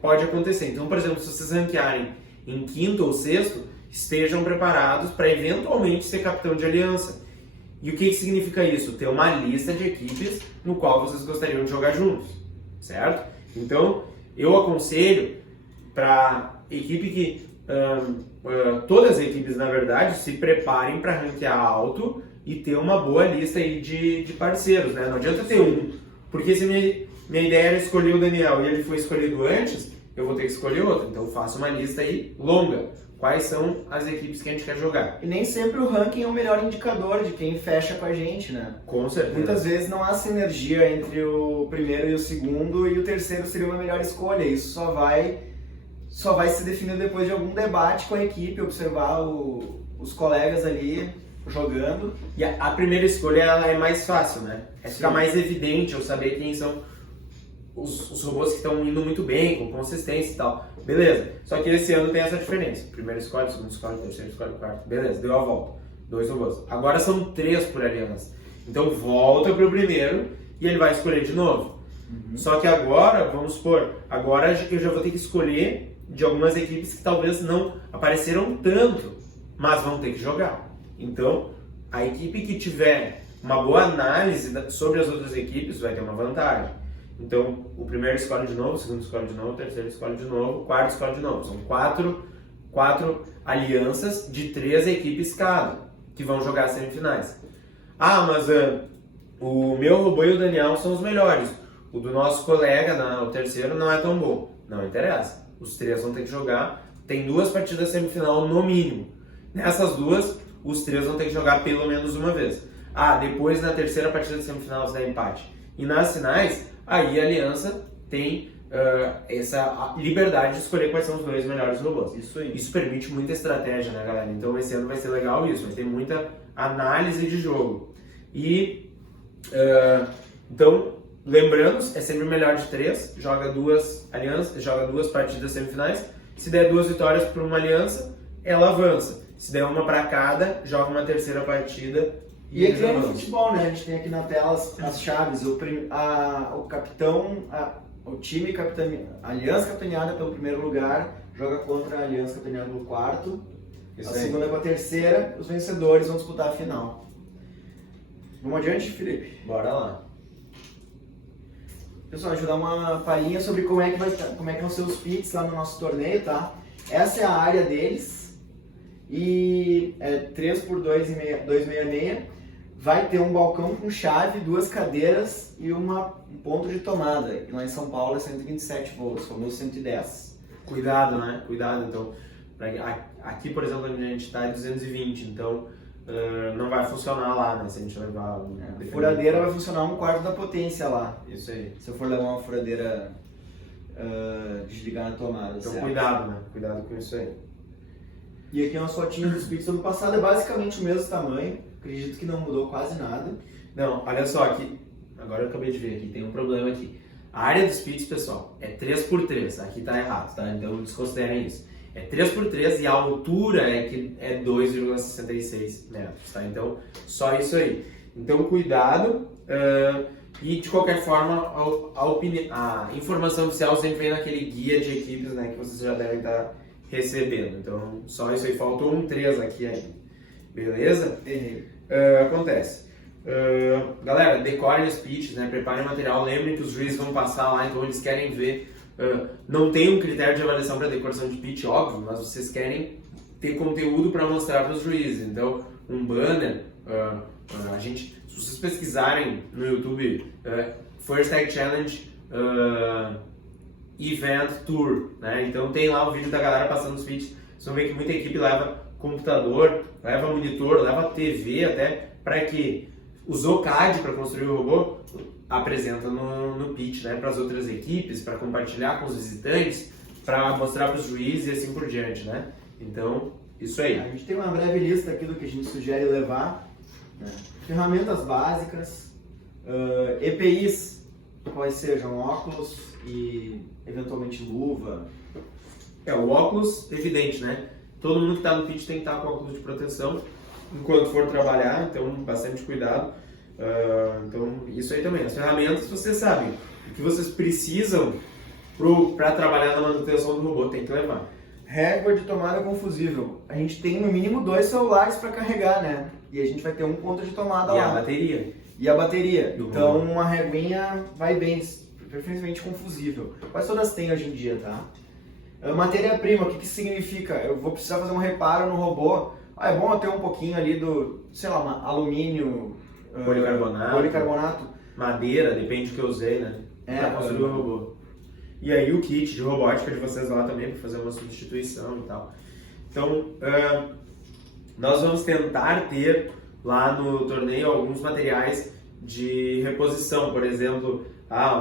pode acontecer. Então, por exemplo, se vocês ranquearem em quinto ou sexto, estejam preparados para eventualmente ser capitão de aliança. E o que significa isso? Ter uma lista de equipes no qual vocês gostariam de jogar juntos, certo? Então, eu aconselho para equipe que todas as equipes, na verdade, se preparem para ranquear alto e ter uma boa lista aí de parceiros, né? Não adianta ter um, porque se minha ideia era escolher o Daniel e ele foi escolhido antes, eu vou ter que escolher outro. Então, faça uma lista aí longa. Quais são as equipes que a gente quer jogar? E nem sempre o ranking é o melhor indicador de quem fecha com a gente, né? Com certeza. Muitas vezes não há sinergia entre o primeiro e o segundo, e o terceiro seria uma melhor escolha. Isso só vai se definir depois de algum debate com a equipe, observar os colegas ali jogando. E a primeira escolha ela é mais fácil, né? Fica Sim. mais evidente eu saber quem são os robôs que estão indo muito bem, com consistência e tal. Beleza. Só que esse ano tem essa diferença. Primeiro escolhe, segundo escolhe, terceiro escolhe, quarto. Beleza, deu a volta. 2 robôs. Agora são 3 por aliança. Então volta pro primeiro e ele vai escolher de novo. Só que agora, vamos supor, agora eu já vou ter que escolher de algumas equipes que talvez não apareceram tanto, mas vão ter que jogar. Então, a equipe que tiver uma boa análise sobre as outras equipes vai ter uma vantagem. Então, o primeiro escolhe de novo, o segundo escolhe de novo, o terceiro escolhe de novo, o quarto escolhe de novo. São quatro alianças de 3 equipes cada, que vão jogar as semifinais. Ah, mas o meu robô e o Daniel são os melhores. O do nosso colega, o terceiro, não é tão bom. Não interessa. Os 3 vão ter que jogar. Tem 2 partidas semifinal no mínimo. Nessas 2, os 3 vão ter que jogar pelo menos uma vez. Ah, depois na terceira partida de semifinal se dá empate. E nas finais, aí a aliança tem essa liberdade de escolher quais são os 2 melhores robôs. Isso aí. Isso permite muita estratégia, né, galera? Então esse ano vai ser legal isso, vai ter muita análise de jogo. E, então, lembrando, é sempre melhor de 3, joga 2 alianças, joga 2 partidas semifinais. Se der 2 vitórias para uma aliança, ela avança. Se der uma para cada, joga uma terceira partida. E aqui é no futebol, né? A gente tem aqui na tela as chaves. O capitão, o time a aliança capitaneada pelo primeiro lugar joga contra a aliança capitaneada pelo quarto. Isso A aí. segunda com a terceira. Os vencedores vão disputar a final. Vamos adiante, Felipe? Bora lá. Pessoal, deixa eu dar uma palhinha sobre como é que vão ser os pits lá no nosso torneio, tá? Essa é a área deles. E é 3x2,66. Vai ter um balcão com chave, 2 cadeiras e um ponto de tomada. E lá em São Paulo é 127 volts, famoso 110. Cuidado, né? Cuidado. Então, aqui, por exemplo, onde a gente está é 220, então não vai funcionar lá, né? Se a gente levar... A furadeira vai funcionar 1/4 da potência lá. Isso aí. Se eu for levar uma furadeira desligar na tomada, Então certo? cuidado, né? Cuidado com isso aí. E aqui umas fotinhas dos pits do ano passado, é basicamente o mesmo tamanho. Acredito que não mudou quase nada. Não, olha só aqui. Agora eu acabei de ver aqui, tem um problema aqui. A área dos pits, pessoal, é 3x3. Aqui tá errado, tá? Então desconsiderem isso. É 3x3 e a altura é 2,66 metros, tá? Então, só isso aí. Então, cuidado. E, de qualquer forma, a informação oficial sempre vem naquele guia de equipes, né? Que vocês já devem estar recebendo. Então, só isso aí. Faltou um 3 aqui ainda. Beleza? Acontece. Galera, decorem os pitches, né? Preparem o material. Lembrem que os juízes vão passar lá, então eles querem ver. Não tem um critério de avaliação para decoração de pitch, óbvio, mas vocês querem ter conteúdo para mostrar para os juízes. Então, um banner, se vocês pesquisarem no YouTube, First Tag Challenge Event Tour, né? Então tem lá o vídeo da galera passando os pitches. Vocês vão ver que muita equipe leva computador, leva monitor, leva TV até, para que usou CAD para construir o robô, apresenta no pitch, né, para as outras equipes, para compartilhar com os visitantes, para mostrar para os juízes e assim por diante, né? Então, isso aí. A gente tem uma breve lista aqui do que a gente sugere levar, né? Ferramentas básicas, EPIs, quais sejam óculos e eventualmente luva. O óculos, evidente, né? Todo mundo que está no pitch tem que estar com óculos de proteção enquanto for trabalhar, então bastante cuidado. Então, isso aí também. As ferramentas, vocês sabem, o que vocês precisam para trabalhar na manutenção do robô, tem que levar. Régua de tomada com fusível. A gente tem no mínimo 2 celulares para carregar, né? E a gente vai ter um ponto de tomada lá. E a bateria. E a bateria. Do então, robô. uma reguinha vai bem, preferencialmente com fusível. Quase todas têm hoje em dia, tá? Matéria-prima, o que significa? Eu vou precisar fazer um reparo no robô. É bom eu ter um pouquinho ali do, sei lá, alumínio, policarbonato, madeira, depende do que eu usei, né? Para construir o robô. E aí o kit de robótica de vocês lá também, para fazer uma substituição e tal. Então, nós vamos tentar ter lá no torneio alguns materiais de reposição. Por exemplo,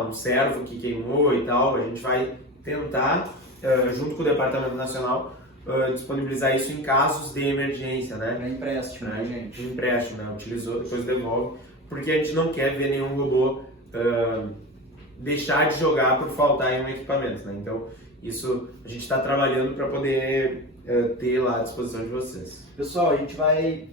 um servo que queimou e tal. A gente vai tentar, junto com o Departamento Nacional, disponibilizar isso em casos de emergência, né? É empréstimo, né, gente? Empréstimo, né? Utilizou, depois devolve, porque a gente não quer ver nenhum robô deixar de jogar por faltar em um equipamento, né? Então, isso a gente está trabalhando para poder ter lá à disposição de vocês. Pessoal, a gente vai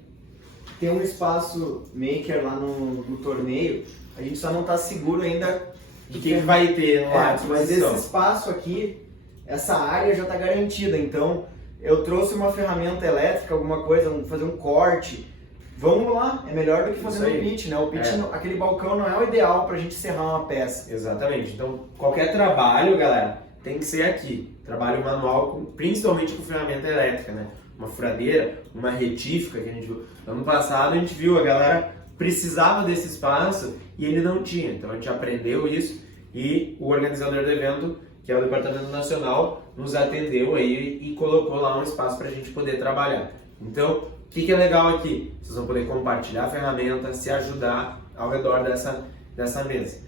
ter um espaço maker lá no torneio, a gente só não está seguro ainda de que vai ter lá à mas disposição. esse espaço aqui, essa área já está garantida, então eu trouxe uma ferramenta elétrica, alguma coisa, fazer um corte. Vamos lá, é melhor do que fazer no pitch, né? O pitch, aquele balcão não é o ideal pra gente serrar uma peça. Exatamente. Então, qualquer trabalho, galera, tem que ser aqui. Trabalho manual, principalmente com ferramenta elétrica, né? Uma furadeira, uma retífica que a gente viu. Ano passado a gente viu, a galera precisava desse espaço e ele não tinha. Então a gente aprendeu isso e o organizador do evento, que é o Departamento Nacional, nos atendeu aí e colocou lá um espaço para a gente poder trabalhar. Então, o que é legal aqui? Vocês vão poder compartilhar a ferramenta, se ajudar ao redor dessa mesa.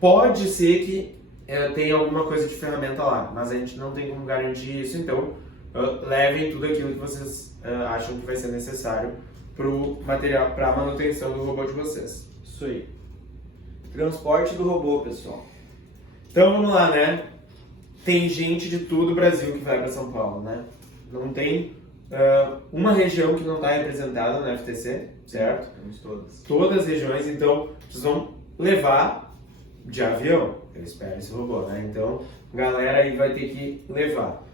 Pode ser que tenha alguma coisa de ferramenta lá, mas a gente não tem como garantir isso, então levem tudo aquilo que vocês acham que vai ser necessário para a manutenção do robô de vocês. Isso aí. Transporte do robô, pessoal. Então vamos lá, né? Tem gente de todo o Brasil que vai para São Paulo, né? Não tem uma região que não está representada no FTC, certo? Temos todas. Todas as regiões, então vocês vão levar de avião, eu espero esse robô, né? Então, galera aí vai ter que levar.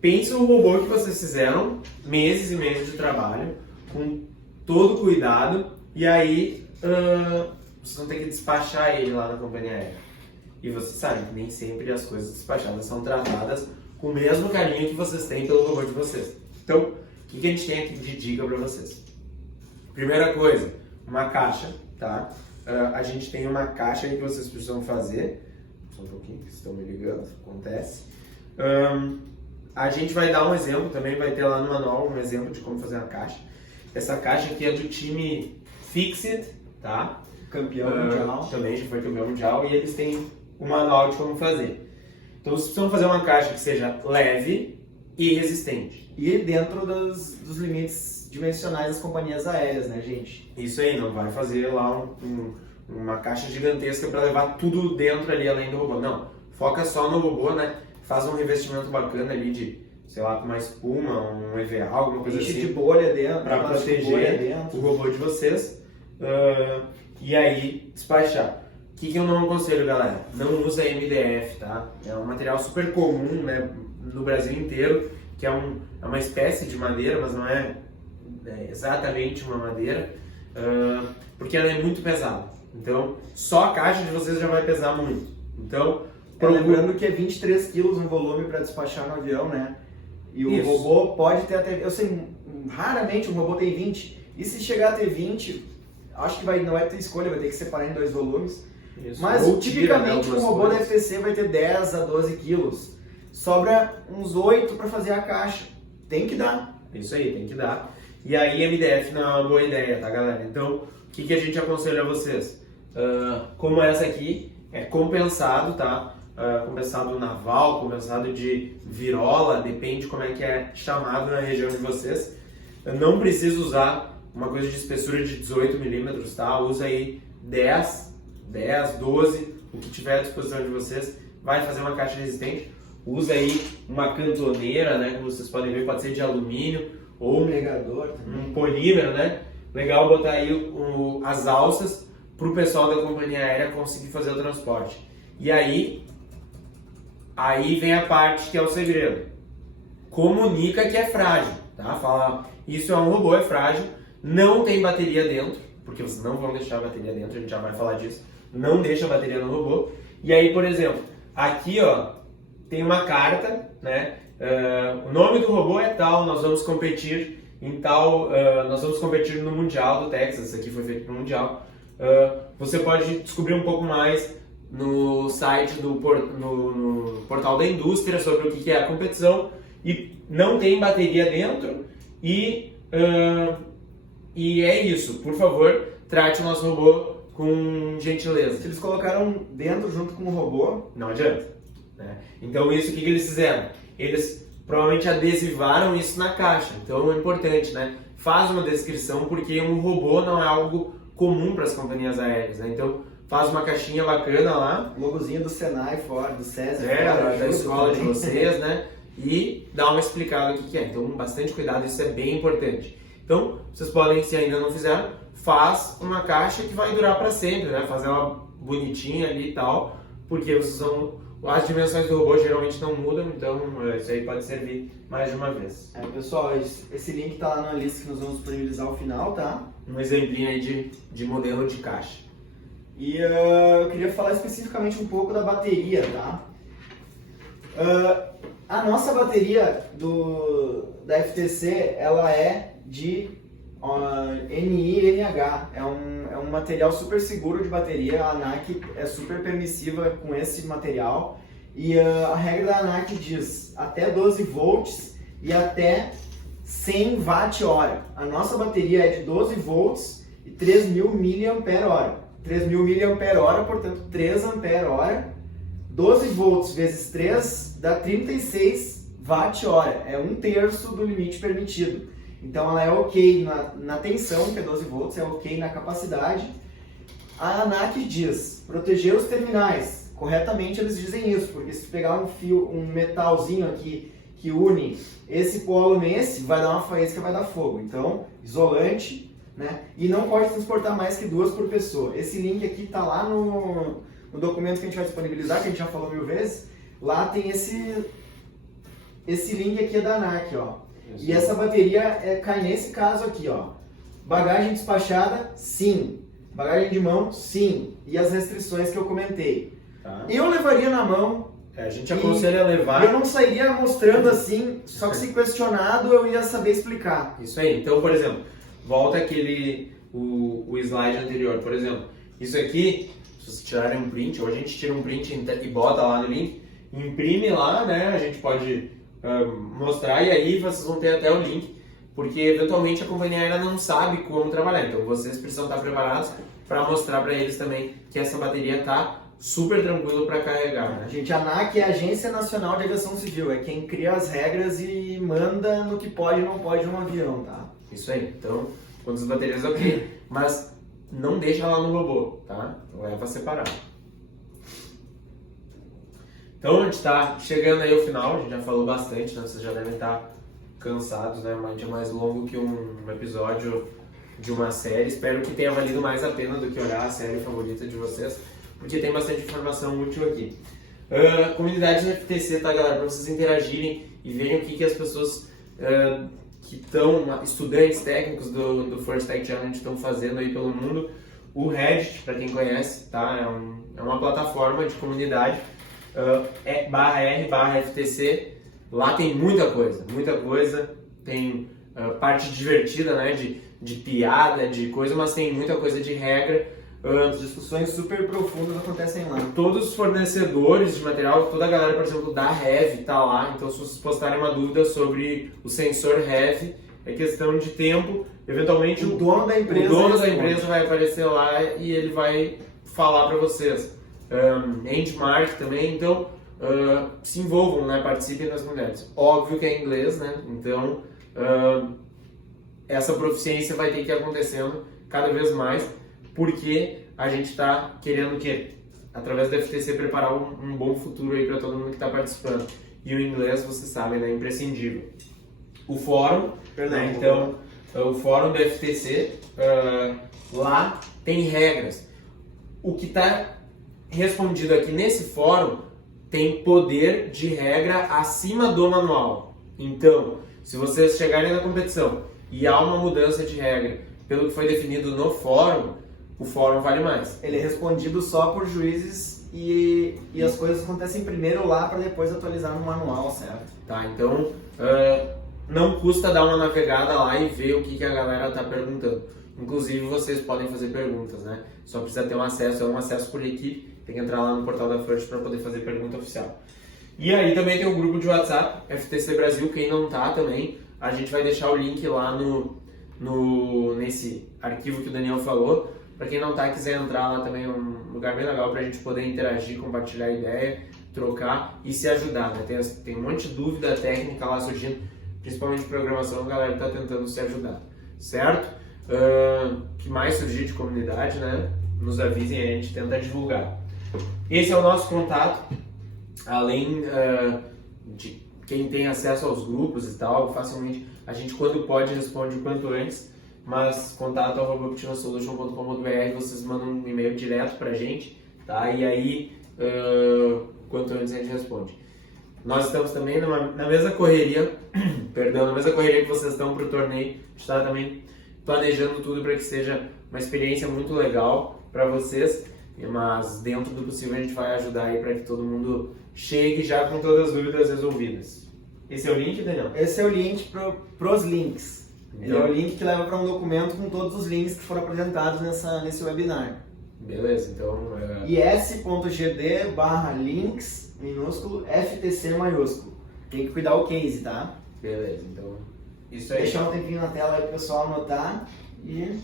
Pense no robô que vocês fizeram, meses e meses de trabalho, com todo cuidado, e aí vocês vão ter que despachar ele lá na companhia aérea. E vocês sabem que nem sempre as coisas despachadas são tratadas com o mesmo carinho que vocês têm pelo robô de vocês. Então, o que a gente tem aqui de dica para vocês? Primeira coisa, uma caixa, tá? A gente tem uma caixa aí que vocês precisam fazer. Só um pouquinho, que estão me ligando, acontece. A gente vai dar um exemplo, também vai ter lá no manual um exemplo de como fazer uma caixa. Essa caixa aqui é do time Fixit, tá? Campeão mundial. Também já foi campeão mundial e eles têm um manual de como fazer. Então vocês precisam fazer uma caixa que seja leve e resistente. E dentro dos limites dimensionais das companhias aéreas, né, gente? Isso aí, não vai fazer lá uma caixa gigantesca para levar tudo dentro ali, além do robô. Não, foca só no robô, né? Faz um revestimento bacana ali de, sei lá, com uma espuma, um EVA, alguma coisa Enche assim. de bolha dentro, Para plástico de bolha proteger dentro. o robô de vocês. E aí, despachar. O que eu não aconselho, galera? Não usa MDF, tá? É um material super comum, né, no Brasil inteiro, que é uma espécie de madeira, mas não é exatamente uma madeira, porque ela é muito pesada. Então, só a caixa de vocês já vai pesar muito. Então, Lembrando que é 23 quilos um volume para despachar no avião, né? E o Isso. robô pode ter até... Eu sei, raramente um robô tem 20. E se chegar a ter 20, acho que não vai ter escolha, vai ter que separar em 2 volumes. isso. Mas Ou tira, né, tipicamente um algumas robô da coisas. FTC vai ter 10 a 12 quilos. Sobra uns 8 para fazer a caixa. Tem que dar. Isso aí, tem que dar. E aí MDF não é uma boa ideia, tá, galera? Então, o que a gente aconselha a vocês? Como essa aqui, é compensado, tá? Compensado naval, compensado de virola, depende como é que é chamado na região de vocês. Não precisa usar uma coisa de espessura de 18 milímetros, tá? Usa aí 10, 12, o que tiver à disposição de vocês. Vai fazer uma caixa resistente. Usa aí uma cantoneira, né? Como vocês podem ver, pode ser de alumínio ou um polímero, né? Legal botar aí as alças para o pessoal da companhia aérea conseguir fazer o transporte. E aí vem a parte que é o segredo. Comunica que é frágil, tá? Fala, isso é um robô, é frágil, não tem bateria dentro, porque vocês não vão deixar a bateria dentro, a gente já vai falar disso. Não deixa a bateria no robô. E aí, por exemplo, aqui, ó, tem uma carta, né? O nome do robô é tal, nós vamos competir em tal, nós vamos competir no Mundial do Texas, isso aqui foi feito no Mundial. Você pode descobrir um pouco mais no site no portal da indústria sobre o que é a competição, e não tem bateria dentro, e é isso. Por favor, trate o nosso robô com gentileza. Se eles colocaram dentro junto com o robô, não adianta, né? Então isso, o que eles fizeram? Eles provavelmente adesivaram isso na caixa. Então é importante, né? Faz uma descrição, porque um robô não é algo comum para as companhias aéreas, né? Então faz uma caixinha bacana lá, logozinho do Senai fora, do César, da escola de vocês, né? E dá uma explicada o que é. Então bastante cuidado, isso é bem importante. Então vocês podem, se ainda não fizeram, faz uma caixa que vai durar para sempre, né? Fazer ela bonitinha ali e tal, porque vocês as dimensões do robô geralmente não mudam, então isso aí pode servir mais de uma vez. Pessoal, esse link tá lá na lista que nós vamos disponibilizar ao final, tá? Um exemplinho aí de modelo de caixa. E eu queria falar especificamente um pouco da bateria, tá? A nossa bateria da FTC, ela é de NiNH, é um material super seguro de bateria. A ANAC é super permissiva com esse material, e a regra da ANAC diz até 12 volts e até 100 watt-hora. A nossa bateria é de 12 volts e 3.000 mAh. 3.000 mAh, portanto 3 ampere-hora. 12 volts vezes 3 dá 36 watt-hora, é 1/3 do limite permitido. Então ela é ok na tensão, que é 12 volts, é ok na capacidade. A ANAC diz proteger os terminais. Corretamente eles dizem isso, porque se pegar um fio, um metalzinho aqui que une esse polo nesse, vai dar uma faísca, vai dar fogo. Então, isolante, né? E não pode transportar mais que 2 por pessoa. Esse link aqui está lá no documento que a gente vai disponibilizar, que a gente já falou 1000 vezes. Lá tem esse link aqui da ANAC, ó. E essa bateria cai nesse caso aqui, ó. Bagagem despachada, sim. Bagagem de mão, sim. E as restrições que eu comentei. Tá. Eu levaria na mão. A gente aconselha a levar. Eu não sairia mostrando assim, só que se questionado eu ia saber explicar. Isso aí. Então, por exemplo, volta o slide anterior. Por exemplo, isso aqui, se vocês tirarem um print, ou a gente tira um print e bota lá no link, imprime lá, né? A gente pode mostrar, e aí vocês vão ter até o link, porque eventualmente a companhia aérea não sabe como trabalhar. Então vocês precisam estar preparados para mostrar para eles também que essa bateria está super tranquilo para carregar, né? Gente, a ANAC é a Agência Nacional de Aviação Civil, é quem cria as regras e manda no que pode e não pode num avião, tá? Isso aí. Então, quantas baterias ok, mas não deixa lá no robô, tá? Leva separado. Então a gente está chegando aí ao final, a gente já falou bastante, né? Vocês já devem estar cansados, né? Mas é mais longo que um episódio de uma série. Espero que tenha valido mais a pena do que olhar a série favorita de vocês, porque tem bastante informação útil aqui. Comunidade FTC, tá, galera? Para vocês interagirem e verem o que as pessoas que estão, estudantes técnicos do First Tech Challenge estão fazendo aí pelo mundo. O Reddit, para quem conhece, tá? É uma plataforma de comunidade, /r/FTC. Lá tem muita coisa. Tem parte divertida, né? De piada, de coisa, mas tem muita coisa de regra. As discussões super profundas acontecem lá. Todos os fornecedores de material, toda a galera, por exemplo, da Heavy tá lá. Então, se vocês postarem uma dúvida sobre o sensor Heavy, é questão de tempo. Eventualmente, o dono da empresa vai aparecer lá e ele vai falar para vocês. Endmark também, então se envolvam, né? Participem das comunidades. Óbvio que é em inglês, né? Então, essa proficiência vai ter que ir acontecendo cada vez mais, porque a gente está querendo que, através da FTC, preparar um bom futuro aí para todo mundo que está participando. E o inglês, vocês sabem, né, é imprescindível. O fórum, né, então, o fórum da FTC, lá tem regras. O que está respondido aqui nesse fórum tem poder de regra acima do manual. Então, se vocês chegarem na competição e há uma mudança de regra pelo que foi definido no fórum, o fórum vale mais. Ele é respondido só por juízes e as coisas acontecem primeiro lá para depois atualizar no manual, certo? Tá, então não custa dar uma navegada lá e ver o que a galera tá perguntando. Inclusive vocês podem fazer perguntas, né? Só precisa ter um acesso por equipe, tem que entrar lá no portal da First para poder fazer pergunta oficial. E aí também tem o grupo de WhatsApp, FTC Brasil, quem não tá também, a gente vai deixar o link lá nesse arquivo que o Daniel falou. Para quem não tá e quiser entrar lá também, é um lugar bem legal para a gente poder interagir, compartilhar ideia, trocar e se ajudar, né? Tem um monte de dúvida técnica lá surgindo, principalmente de programação, a galera tá tentando se ajudar, certo? Que mais surgir de comunidade, né? Nos avisem e a gente tenta divulgar. Esse é o nosso contato, além de quem tem acesso aos grupos e tal, facilmente, a gente quando pode responde o quanto antes, mas contato@optimasolution.com.br, vocês mandam um e-mail direto pra gente, tá? E aí, quanto antes a gente responde. Nós estamos também na mesma correria, na mesma correria que vocês estão pro torneio, a gente está também planejando tudo para que seja uma experiência muito legal para vocês, mas dentro do possível a gente vai ajudar aí para que todo mundo chegue já com todas as dúvidas resolvidas. Esse é o link, Daniel? Esse é o link pros links. Então, ele é o link que leva para um documento com todos os links que foram apresentados nesse webinar. Beleza, então... is.gd/links, minúsculo, FTC maiúsculo. Tem que cuidar o case, tá? Beleza, então... Isso aí. Deixar um tempinho na tela aí pro pessoal anotar e...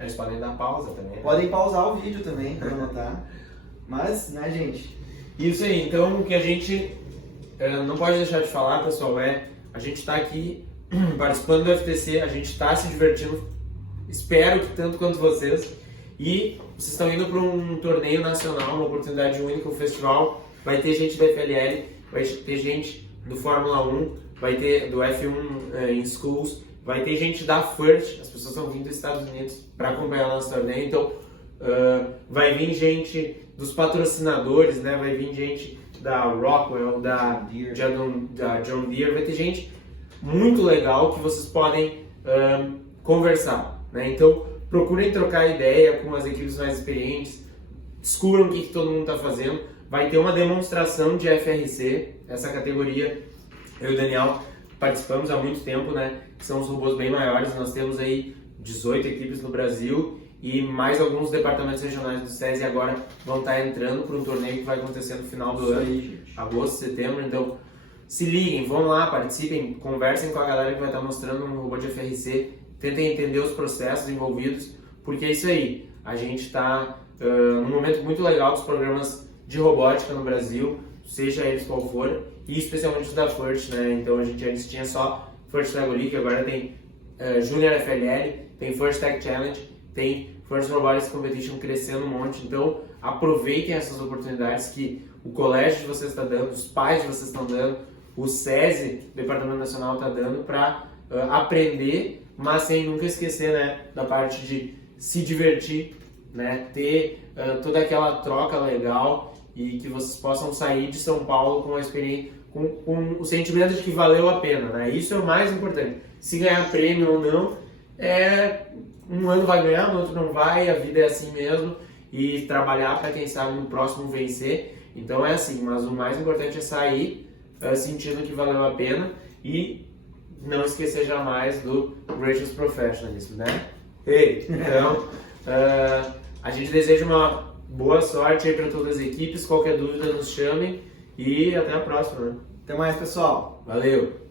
Eles podem dar pausa também, né? Podem pausar o vídeo também para anotar. Mas, né, gente? Isso aí, então o que a gente não pode deixar de falar, pessoal, a gente está aqui participando do FTC, a gente está se divertindo, espero que tanto quanto vocês, e vocês estão indo para um torneio nacional, uma oportunidade única, um festival, vai ter gente da FLL, vai ter gente do Fórmula 1, vai ter do F1 in Schools, vai ter gente da First, as pessoas estão vindo dos Estados Unidos para acompanhar o nosso torneio, então vai vir gente dos patrocinadores, né? Vai vir gente da Rockwell, da John Deere, vai ter gente muito legal que vocês podem conversar, né? Então procurem trocar ideia com as equipes mais experientes, descubram o que todo mundo está fazendo. Vai ter uma demonstração de FRC, essa categoria eu e o Daniel participamos há muito tempo, né? Que são os robôs bem maiores. Nós temos aí 18 equipes no Brasil e mais alguns departamentos regionais do SESI agora vão estar entrando para um torneio que vai acontecer no final do ano, agosto, setembro. Então se liguem, vão lá, participem, conversem com a galera que vai estar mostrando um robô de FRC, tentem entender os processos envolvidos, porque é isso aí, a gente está num momento muito legal dos programas de robótica no Brasil, seja eles qual for, e especialmente os da First, né? Então a gente antes tinha só First Lego League, agora tem Junior FLL, tem First Tech Challenge, tem First Robotics Competition crescendo um monte, então aproveitem essas oportunidades que o colégio de vocês está dando, os pais de vocês estão dando, o SESI, Departamento Nacional, está dando para aprender, mas sem nunca esquecer, né, da parte de se divertir, né, ter toda aquela troca legal e que vocês possam sair de São Paulo com a experiência, com o sentimento de que valeu a pena, né? Isso é o mais importante. Se ganhar prêmio ou não, um ano vai ganhar, no outro não vai, a vida é assim mesmo, e trabalhar para quem sabe no próximo vencer. Então é assim, mas o mais importante é sair sentindo que valeu a pena e não esquecer jamais do Gracious Professionalism, né? Então, a gente deseja uma boa sorte aí para todas as equipes. Qualquer dúvida nos chamem e até a próxima, né? Até mais, pessoal. Valeu!